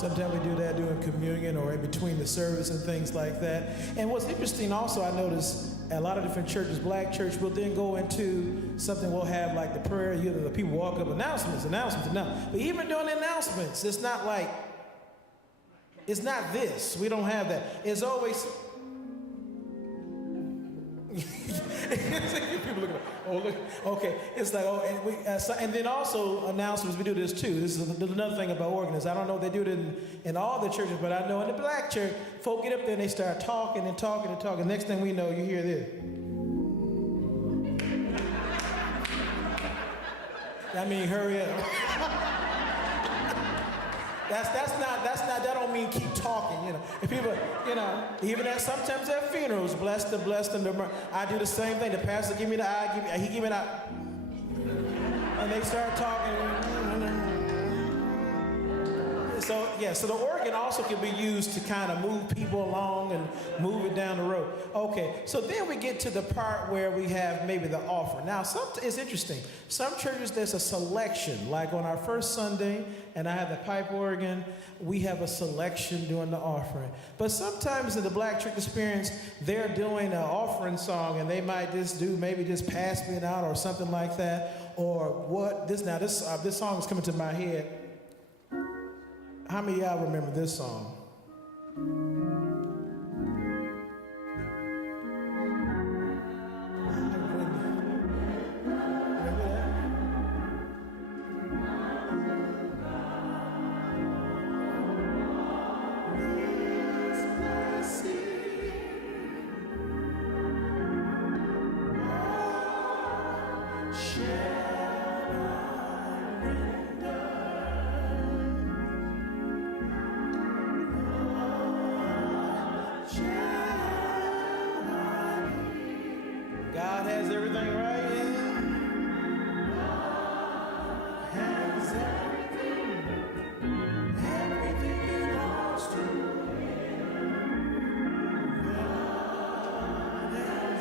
Sometimes we do that during communion or in between the service and things like that. And what's interesting also, I noticed a lot of different churches, black church, will then go into something we'll have like the prayer, you know, the people walk up, announcements. But even during the announcements, it's not like, it's not this. We don't have that. It's always, people look like, oh, look, okay. It's like, oh, and then also announcements, we do this too. This is another thing about organists. I don't know if they do it in all the churches, but I know in the black church, folk get up there and they start talking and talking and talking. Next thing we know, you hear this. I mean, hurry up. That's not, that don't mean keep talking, you know. If people, you know, even at sometimes at funerals, bless them, I do the same thing. The pastor give me the eye, he give me that. And they start talking. So, yeah, so the organ also can be used to kind of move people along and move it down the road. Okay, so then we get to the part where we have maybe the offering. Now, it's interesting. Some churches, there's a selection. Like on our first Sunday, and I have the pipe organ, we have a selection during the offering. But sometimes in the black church experience, they're doing an offering song, and they might just do maybe just Pass Me Out or something like that. Or what, this song is coming to my head. How many of y'all remember this song? God has everything right. Has everything belongs to Him. God has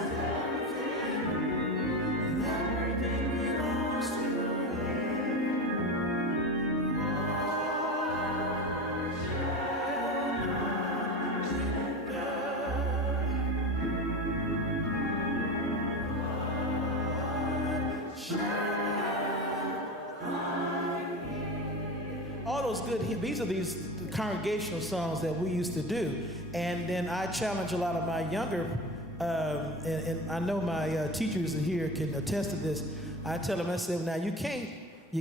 everything belongs to Him. All those good, these are these congregational songs that we used to do. And then I challenge a lot of my younger, and I know my teachers here can attest to this. I tell them, I said, now you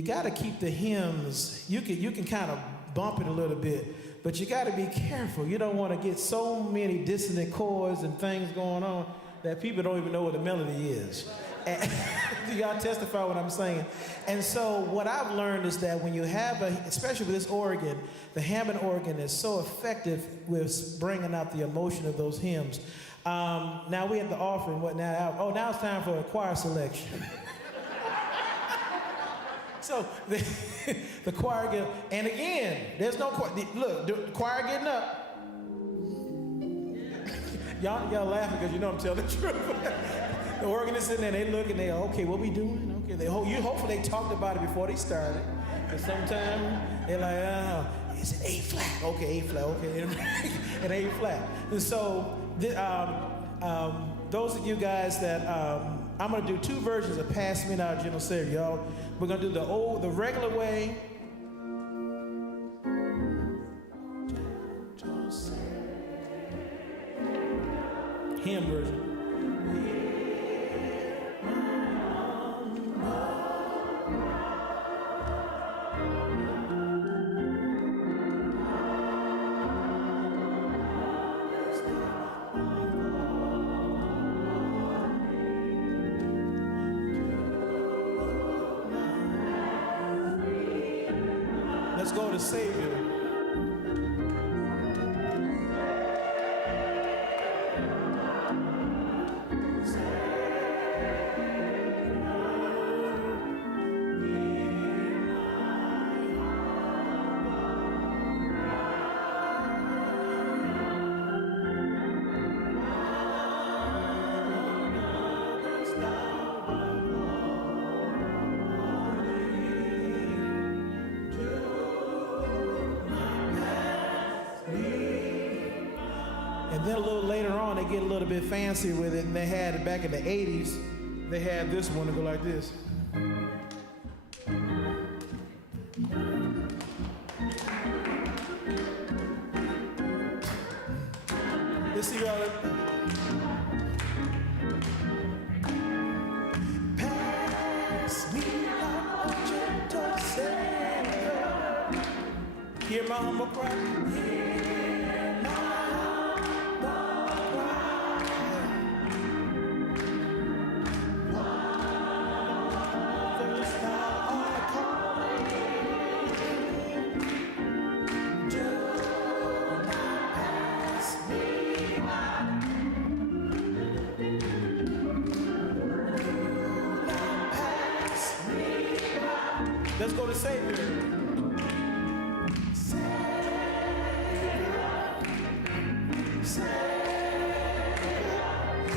got to keep the hymns. You can kind of bump it a little bit, but you got to be careful. You don't want to get so many dissonant chords and things going on that people don't even know what the melody is. Do y'all testify what I'm saying? And so what I've learned is that when you have especially with this organ, the Hammond organ is so effective with bringing out the emotion of those hymns. Now we have the offering. What now? Oh, now it's time for a choir selection. So the choir and again, there's no choir. Look, the choir getting up. y'all laughing because you know I'm telling the truth. The organist sitting there, they look and they, okay, what we doing? Okay, hopefully they talked about it before they started. But sometimes they're like, it's an A flat. Okay, A flat. Okay, an A flat. And so those of you guys that I'm gonna do two versions of "Pass Me Now, Gentle Savior." Y'all, we're gonna do the regular way. Hymn version. Let's go to Savior. And then a little later on, they get a little bit fancy with it, and they had it back in the 80s. They had this one to go like this. Let's see y'all. Pass me a gentle Savior. Hear my humble cry. Hear my humble cry. Fathers, thou art calling. Do not pass me by. Do not pass me by. Let's go to Savior.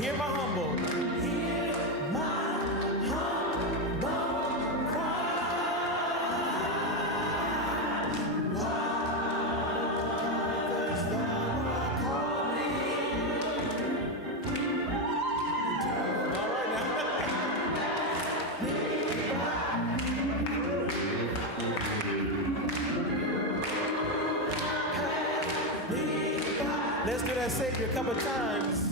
Hear my humble. Hear my humble cry. Fathers, thou art calling. All right now. Let's do that Savior a couple times.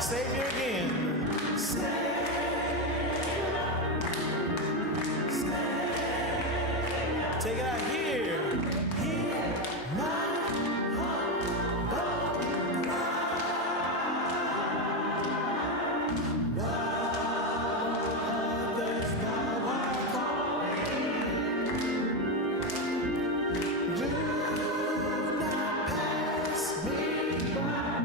Savior again. Take it out here. Hear my humble cry. Fathers, thou art calling. Do not pass me by.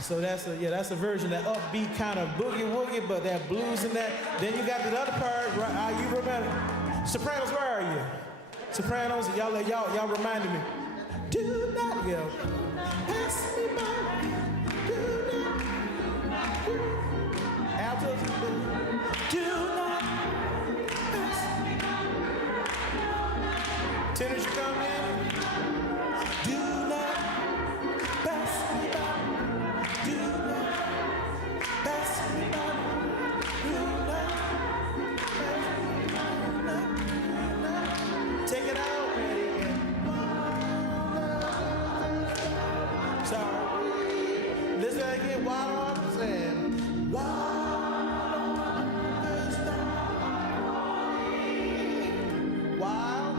So that's a version, that upbeat kind of boogie woogie, but that blues in that. Then you got the other part, right? You remember? Sopranos, where are you? Sopranos, y'all reminded me. Do not, pass me by. Do not. Altos, do not pass me by. Tenors, you come in. Do not pass me by. Do not pass me by. Do not pass me by. Take it out. Sorry. Listen again. Wild arms and wild arms. Wild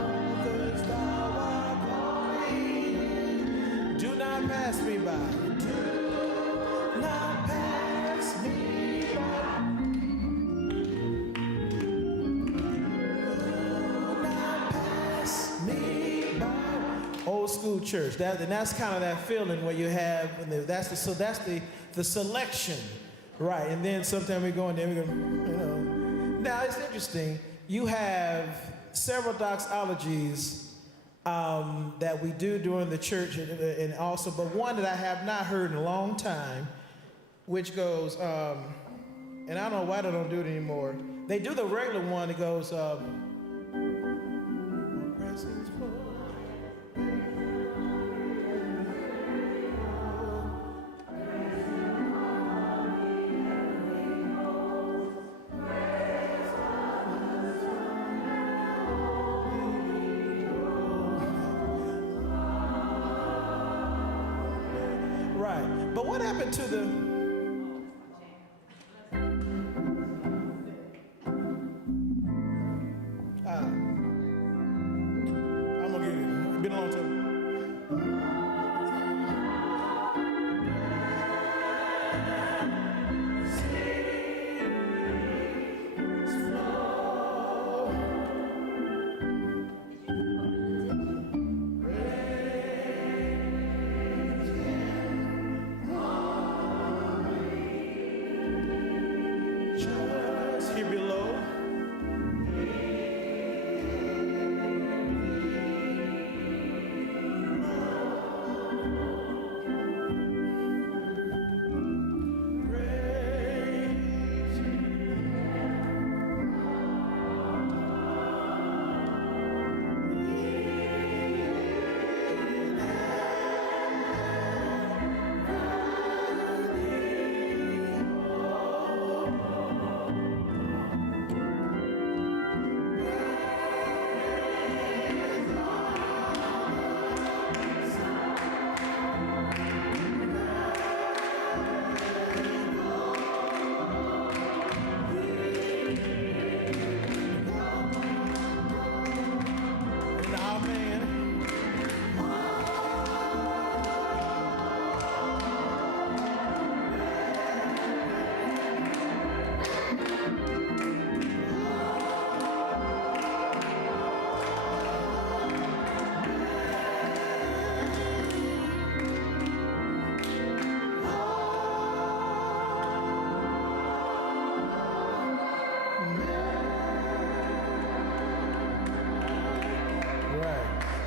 arms thou art calling. Do not pass me by. Do not pass me by. Do not pass me by. Old school church. That's kind of that feeling where you have, that's the selection, right? And then sometimes we go in there, we go, Now it's interesting. You have several doxologies that we do during the church, and also, but one that I have not heard in a long time, which goes, and I don't know why they don't do it anymore. They do the regular one that goes, right. But what happened to the I'm gonna get it. It's been a long time. Just here below.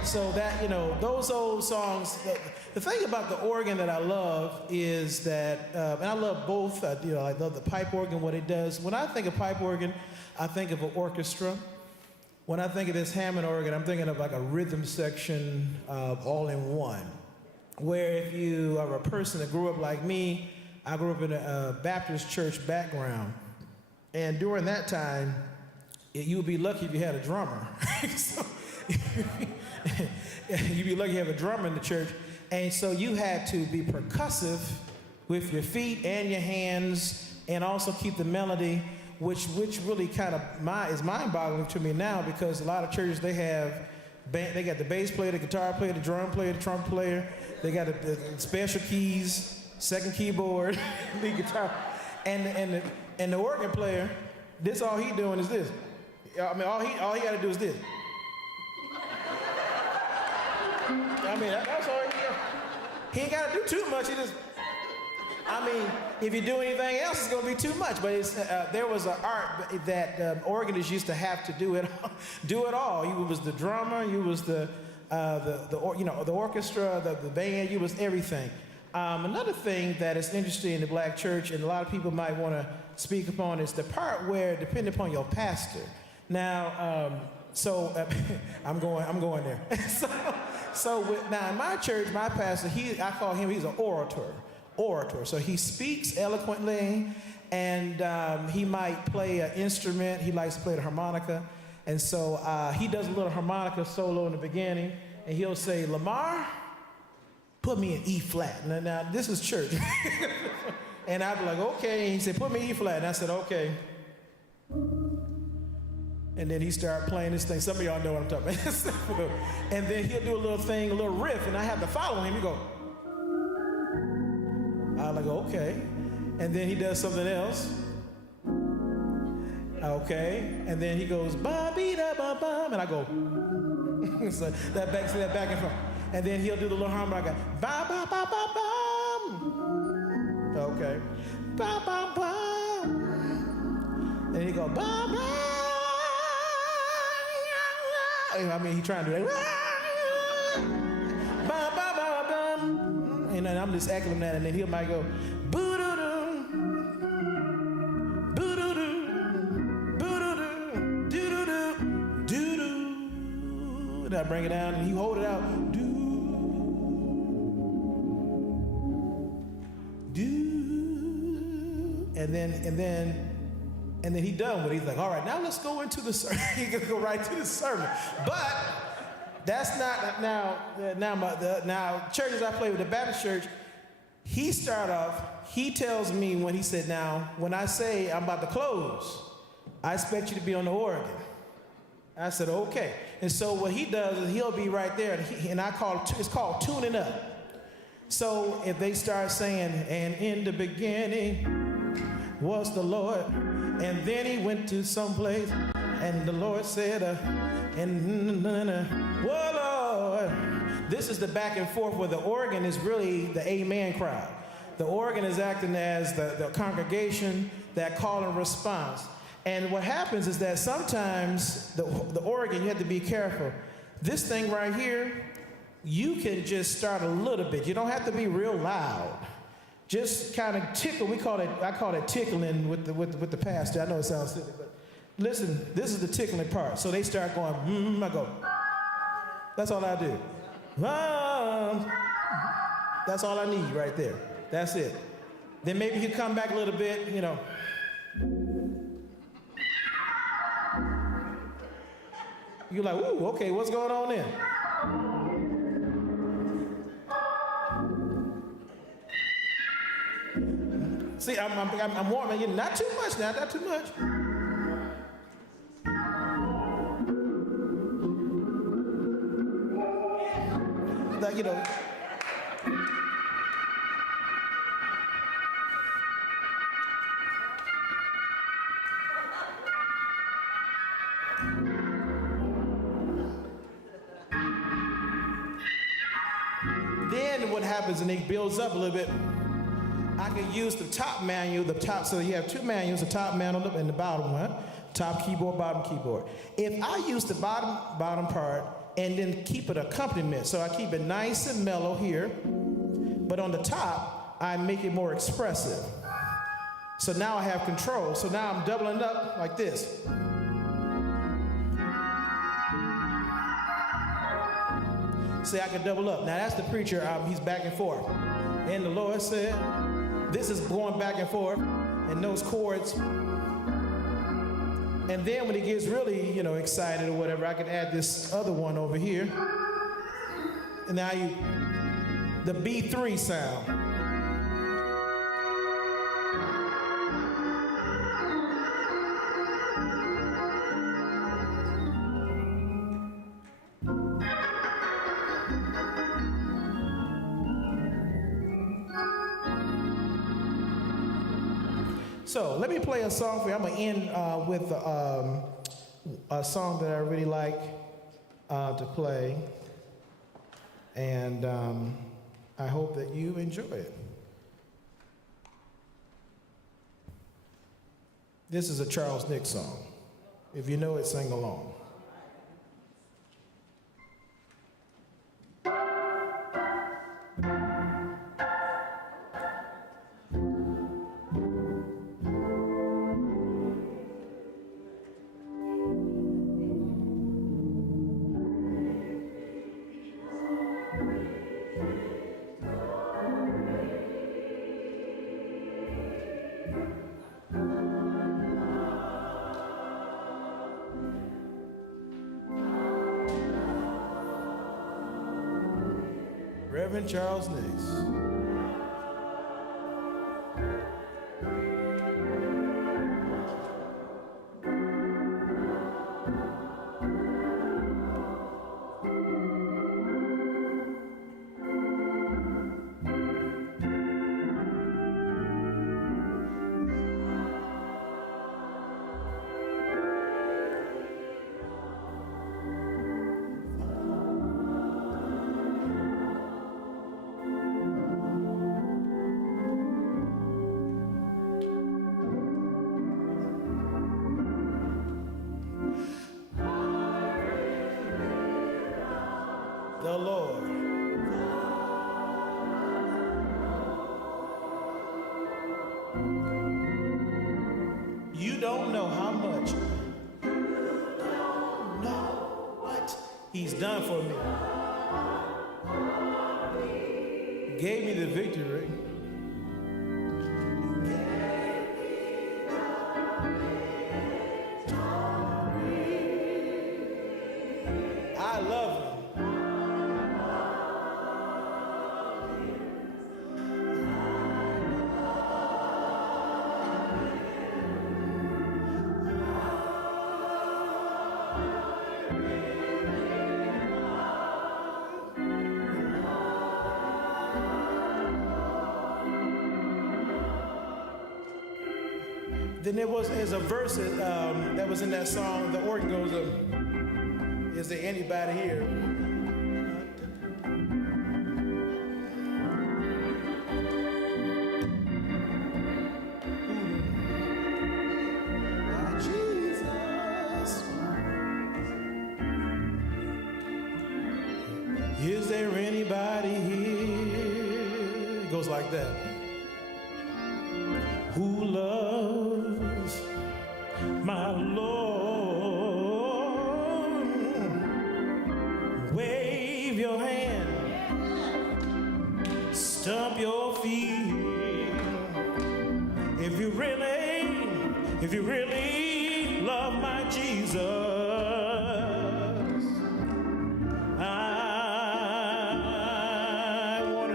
So that, those old songs, the thing about the organ that I love is that, and I love both, I love the pipe organ, what it does. When I think of pipe organ, I think of an orchestra. When I think of this Hammond organ, I'm thinking of like a rhythm section all in one. Where if you are a person that grew up like me, I grew up in a Baptist church background. And during that time, you would be lucky if you had a drummer. So, you'd be lucky to have a drummer in the church. And so you had to be percussive with your feet and your hands and also keep the melody, which really kind of is mind-boggling to me now, because a lot of churches, they got the bass player, the guitar player, the drum player, the trumpet player. They got the special keys, second keyboard, lead guitar. And the organ player, all he doing is this. I mean, all he got to do is this. I mean, that's all he ain't got to do too much. If you do anything else, it's going to be too much. But there was an art that organists used to have to do it all. You was the drummer, you was the orchestra, the band, you was everything. Another thing that is interesting in the black church, and a lot of people might want to speak upon, is the part where, depending upon your pastor. Now, I'm going there. Now in my church, my pastor, I call him, he's an orator. So he speaks eloquently, and he might play an instrument. He likes to play the harmonica. And so he does a little harmonica solo in the beginning, and he'll say, Lamar, put me in E flat. Now this is church. And I'd be like, okay. And he said, put me in E flat. And I said, okay. And then he started playing this thing. Some of y'all know what I'm talking about. And then he'll do a little thing, a little riff, and I have to follow him. He go. I'm like, okay. And then he does something else. Okay. And then he goes, ba-be-da-ba-bum. And I go. So that back and forth. And then he'll do the little harmonica. Ba-ba-ba-ba-bum. Okay. Ba-ba-bum. And he go, ba-ba. I mean, he's trying to do that. Ba-ba-ba-bum. And then I'm just echoing that, and then he might go, boo-doo-doo, boo-doo-doo, boo-doo-doo, doo-doo-doo, doo-doo. And I bring it down, and he hold it out, doo, doo. And then he done with it. He's like, all right, now let's go into the sermon. He can go right to the sermon. But that's not, now churches I play with, the Baptist church, he tells me when he said, now, when I say I'm about to close, I expect you to be on the organ. I said, okay. And so what he does is he'll be right there, and it's called tuning up. So if they start saying, and in the beginning was the Lord, and then he went to some place, and the Lord said, whoa, Lord. This is the back and forth where the organ is really the amen crowd. The organ is acting as the congregation, that call and response. And what happens is that sometimes the organ, you have to be careful. This thing right here, you can just start a little bit. You don't have to be real loud. Just kind of tickle. I call it tickling with the pastor. I know it sounds silly, but listen, this is the tickling part. So they start going, I go. That's all I do. That's all I need right there. That's it. Then maybe he'll come back a little bit, You're like, ooh, okay, what's going on then? See, I'm warming you. Not too much now, not too much. Like, then what happens, and it builds up a little bit. I can use the top manual, so you have two manuals, the top manual and the bottom one, top keyboard, bottom keyboard. If I use the bottom part, and then keep it accompaniment. So I keep it nice and mellow here, but on the top, I make it more expressive. So now I have control. So now I'm doubling up like this. See, I can double up. Now that's the preacher, he's back and forth. And the Lord said, this is going back and forth, and those chords. And then when it gets really, excited or whatever, I can add this other one over here. And now the B3 sound. So let me play a song for you. I'm going to end with a song that I really like to play. And I hope that you enjoy it. This is a Charles Nick song. If you know it, sing along. Reverend Charles Nix. The Lord. You don't know how much. You don't know what He's done for me. Gave me the victory. I love Him. Then there's a verse that was in that song. The organ goes, is there anybody here? Jesus. Is there anybody here? It goes like that. Who loves my Lord? Wave your hand, stomp your feet. If you really love my Jesus, I want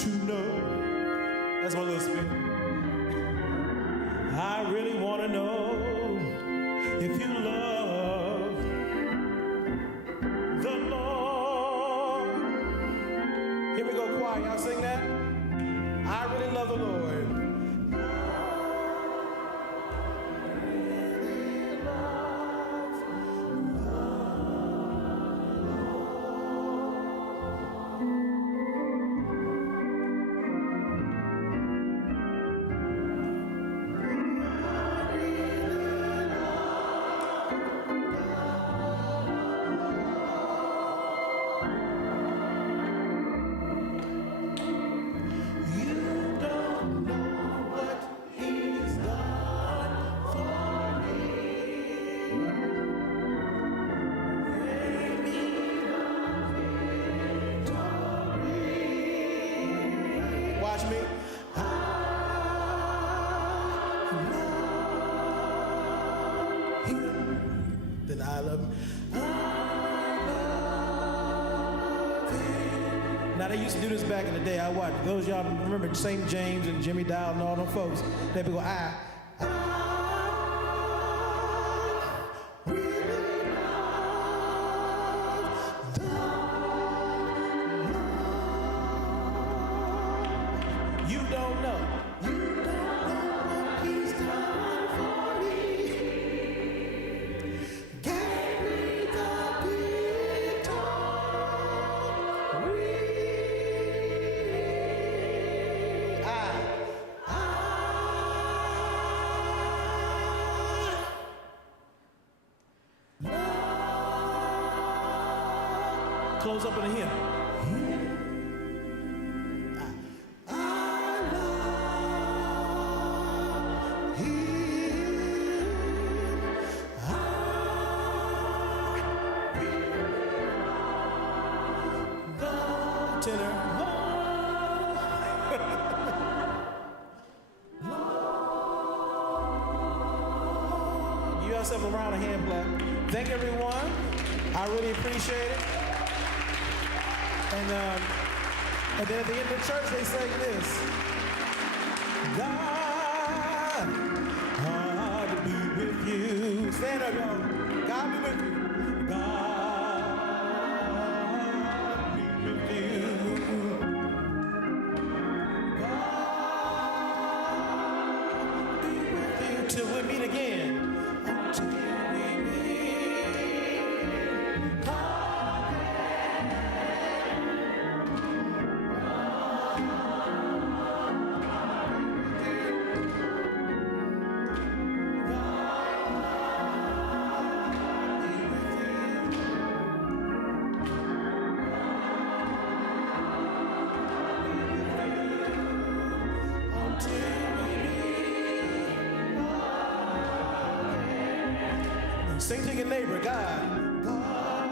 to know. That's my little spin. I really want to know if you love the Lord. Here we go, choir. Y'all sing that? I really love the Lord. and I love him. I love him. Now they used to do this back in the day. I watched those of y'all remember St. James and Jimmy Dowell and all them folks. They would go, I really love the Lord. You don't know. You don't know what he's done for me. Gave me the victory. Close up in a hymn. I love him. The tenor. Give yourself a round of hand clap. Thank everyone. I really appreciate it. And then at the end of the church, they say this. God be with you. Stand up, y'all. God be with you. God be with you. God be with you till we meet again. Until we meet. Sing to your neighbor, God. God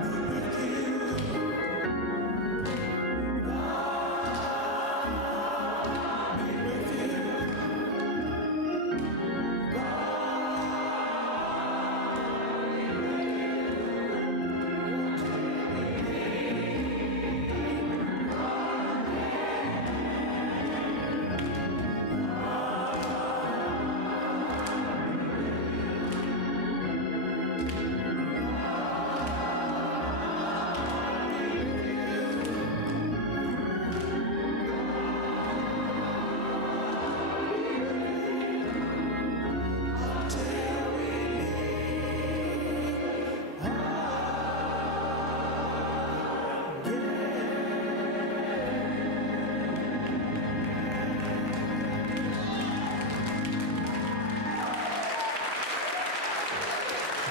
be with you. God be with you.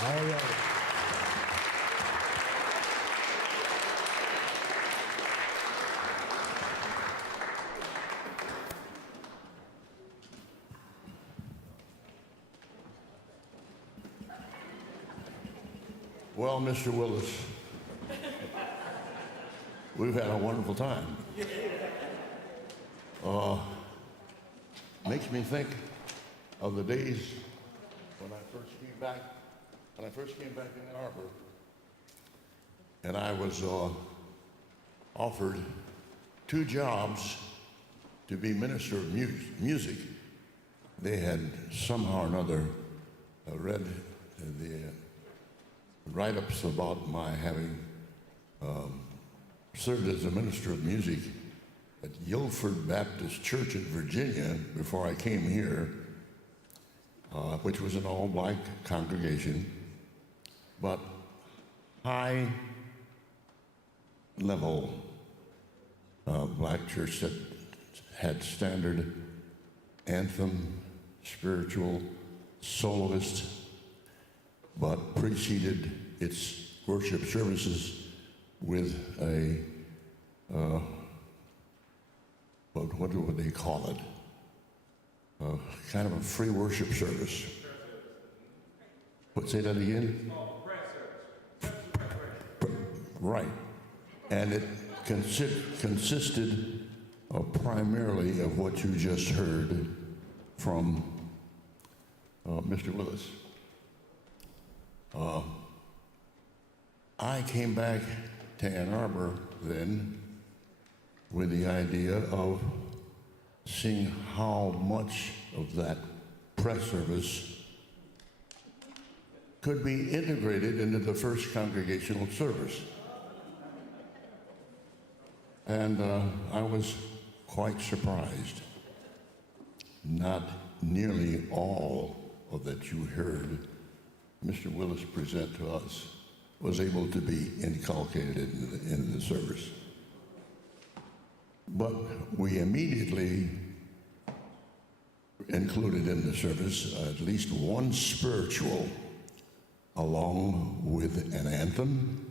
All right. Well, Mr. Willis, we've had a wonderful time. Makes me think of the days when I first came back in Ann Arbor, and I was offered 2 jobs to be minister of music. They had somehow or another read the write-ups about my having served as a minister of music at Guilford Baptist Church in Virginia before I came here, which was an all-black congregation, but high-level black church that had standard anthem, spiritual, soloist, but preceded its worship services with a, what would they call it? Kind of a free worship service. Say that again? Right. And it consisted primarily of what you just heard from Mr. Willis. I came back to Ann Arbor then with the idea of seeing how much of that press service could be integrated into the first congregational service. And I was quite surprised. Not nearly all of that you heard Mr. Willis present to us was able to be inculcated in the service. But we immediately included in the service at least one spiritual, along with an anthem,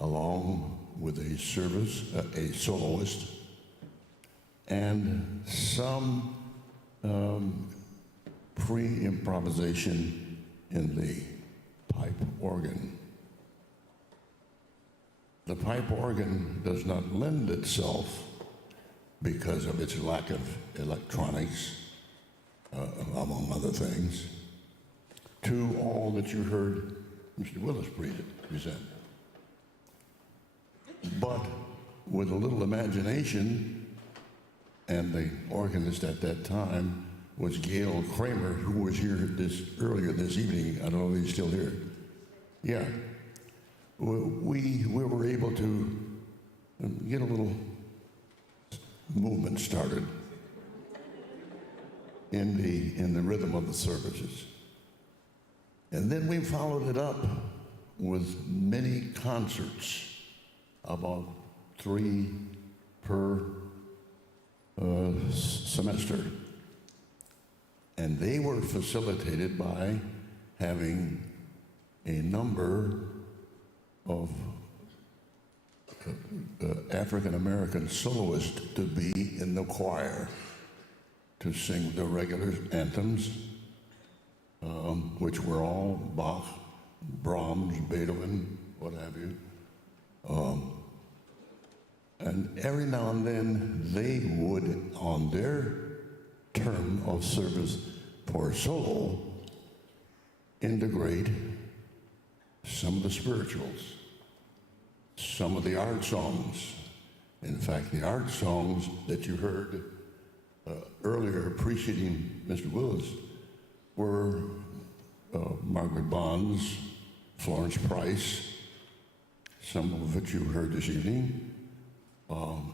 along with a service, a soloist, and some pre-improvisation in the pipe organ. The pipe organ does not lend itself, because of its lack of electronics, among other things, to all that you heard Mr. Willis present. But with a little imagination, and the organist at that time was Gail Kramer, who was here earlier this evening. I don't know if he's still here. Yeah. We were able to get a little movement started in the rhythm of the services. And then we followed it up with many concerts, about 3 per semester. And they were facilitated by having a number of African American soloists to be in the choir to sing the regular anthems, which were all Bach, Brahms, Beethoven, what have you. And every now and then they would, on their term of service for solo, integrate some of the spirituals, some of the art songs. In fact, the art songs that you heard earlier preceding Mr. Willis were Margaret Bonds, Florence Price, some of which you heard this evening,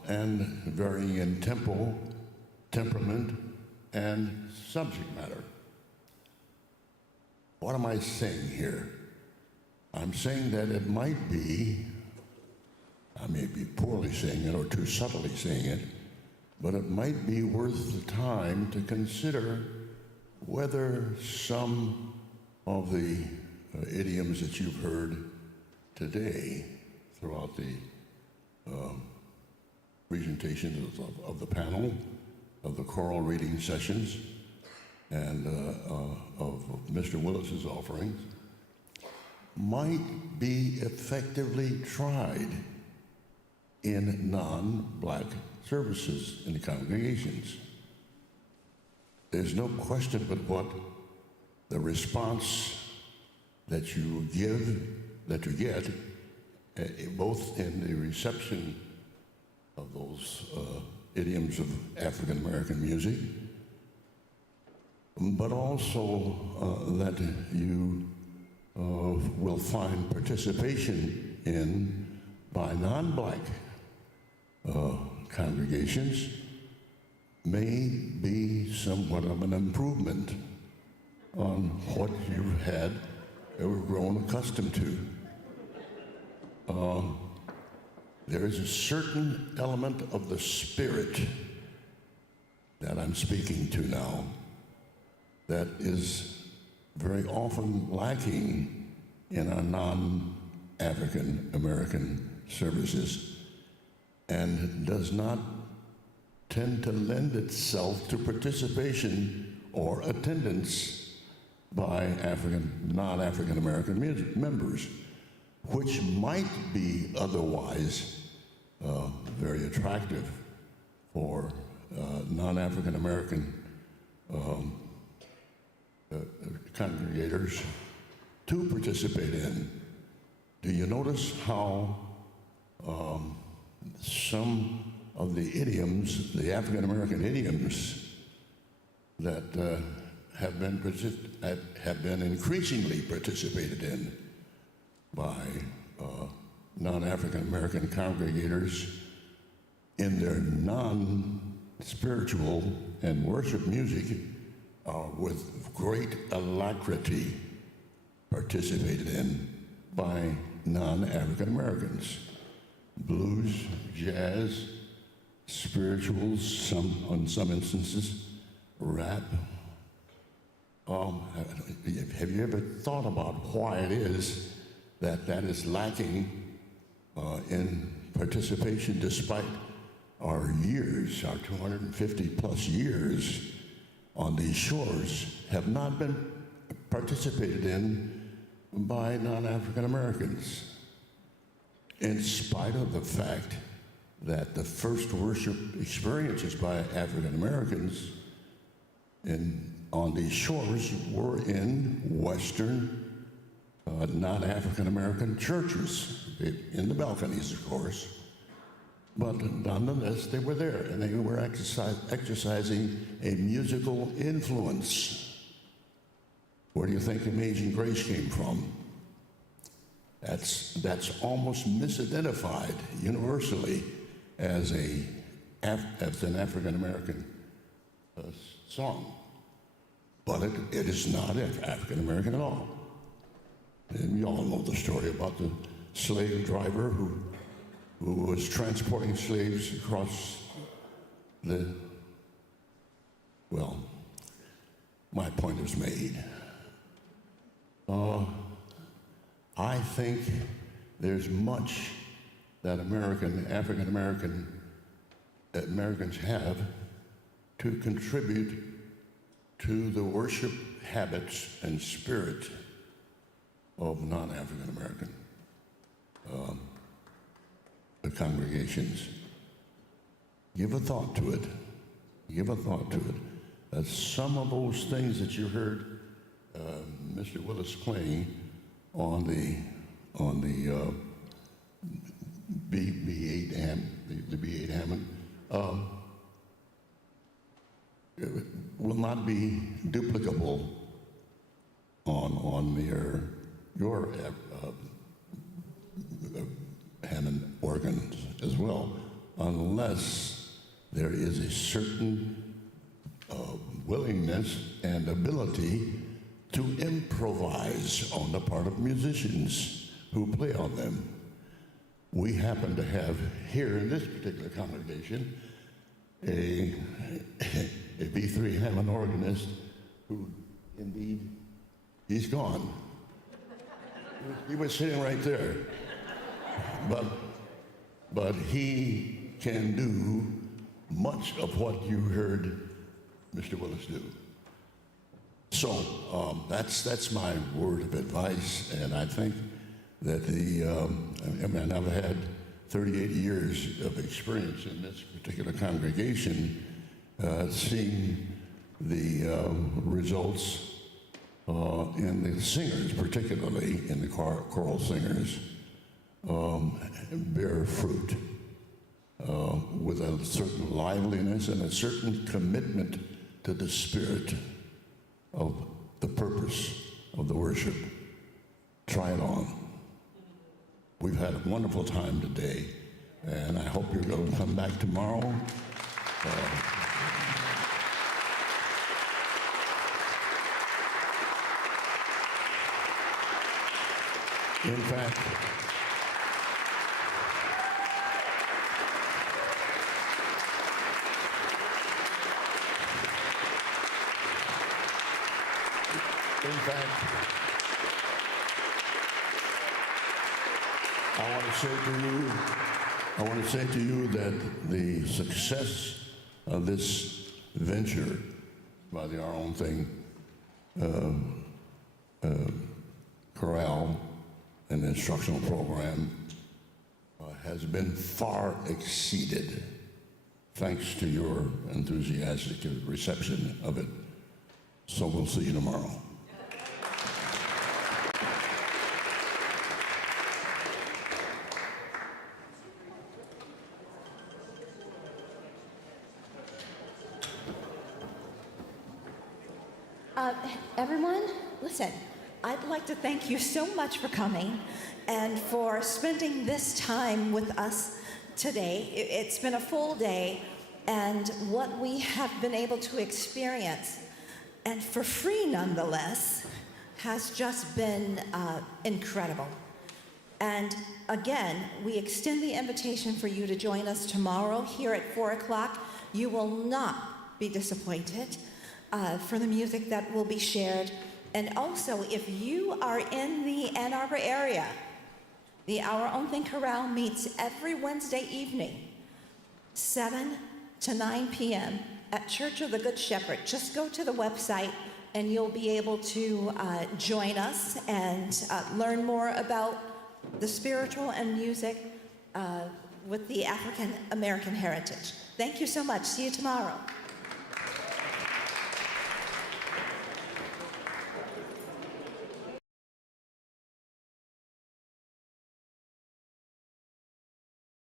and varying in tempo, temperament, and subject matter. What am I saying here? I'm saying that it might be, I may be poorly saying it or too subtly saying it, but it might be worth the time to consider whether some of the idioms that you've heard today throughout the presentations of the panel, of the choral reading sessions, and of Mr. Willis's offerings, might be effectively tried in non-black services in the congregations. There's no question but what the response that you get, both in the reception of those idioms of African American music, but also that you will find participation in by non-black congregations may be somewhat of an improvement on what you've had or grown accustomed to. There is a certain element of the spirit that I'm speaking to now that is very often lacking in our non-African American services and does not tend to lend itself to participation or attendance by non-African American members, which might be otherwise very attractive for non-African American congregators to participate in. Do you notice how some of the idioms, the African American idioms that have been increasingly participated in by non-African American congregators in their non-spiritual and worship music with great alacrity participated in by non-African Americans. Blues, jazz, spirituals, in some instances, rap. Have you ever thought about why it is that is lacking in participation despite our years, our 250 plus years on these shores have not been participated in by non-African Americans, in spite of the fact that the first worship experiences by African Americans on these shores were in Western non-African American churches, in the balconies, of course. But nonetheless, they were there, and they were exercising a musical influence. Where do you think Amazing Grace came from? That's almost misidentified universally as an African American song, but it is not African American at all. And you all know the story about the slave driver who was transporting slaves across well, my point is made. I think there's much that African Americans have to contribute to the worship habits and spirit of non-African American congregations. Give a thought to it. Give a thought to it. That some of those things that you heard Mr. Willis playing on the B8 Hammond will not be duplicable on your Hammond organs as well, unless there is a certain willingness and ability to improvise on the part of musicians who play on them. We happen to have here in this particular congregation a B3 Hammond organist who, indeed, he's gone. He was sitting right there. But he can do much of what you heard Mr. Willis do. So that's my word of advice, and I think that I've had 38 years of experience in this particular congregation, seeing the results in the singers, particularly in the choral singers, bear fruit with a certain liveliness and a certain commitment to the spirit of the purpose of the worship. Try it on. We've had a wonderful time today, and I hope you're going to come back tomorrow. In fact, I want to say to you that the success of this venture by the Our Own Thing chorale and instructional program has been far exceeded thanks to your enthusiastic reception of it. So we'll see you tomorrow. Everyone, listen, I'd like to thank you so much for coming and for spending this time with us today. It's been a full day, and what we have been able to experience, and for free nonetheless, has just been incredible. And again, we extend the invitation for you to join us tomorrow here at 4 o'clock. You will not be disappointed for the music that will be shared. And also, if you are in the Ann Arbor area, the Our Own Thing Chorale meets every Wednesday evening, 7 to 9 p.m. at Church of the Good Shepherd. Just go to the website and you'll be able to join us and learn more about the spiritual and music with the African American heritage. Thank you so much. See you tomorrow.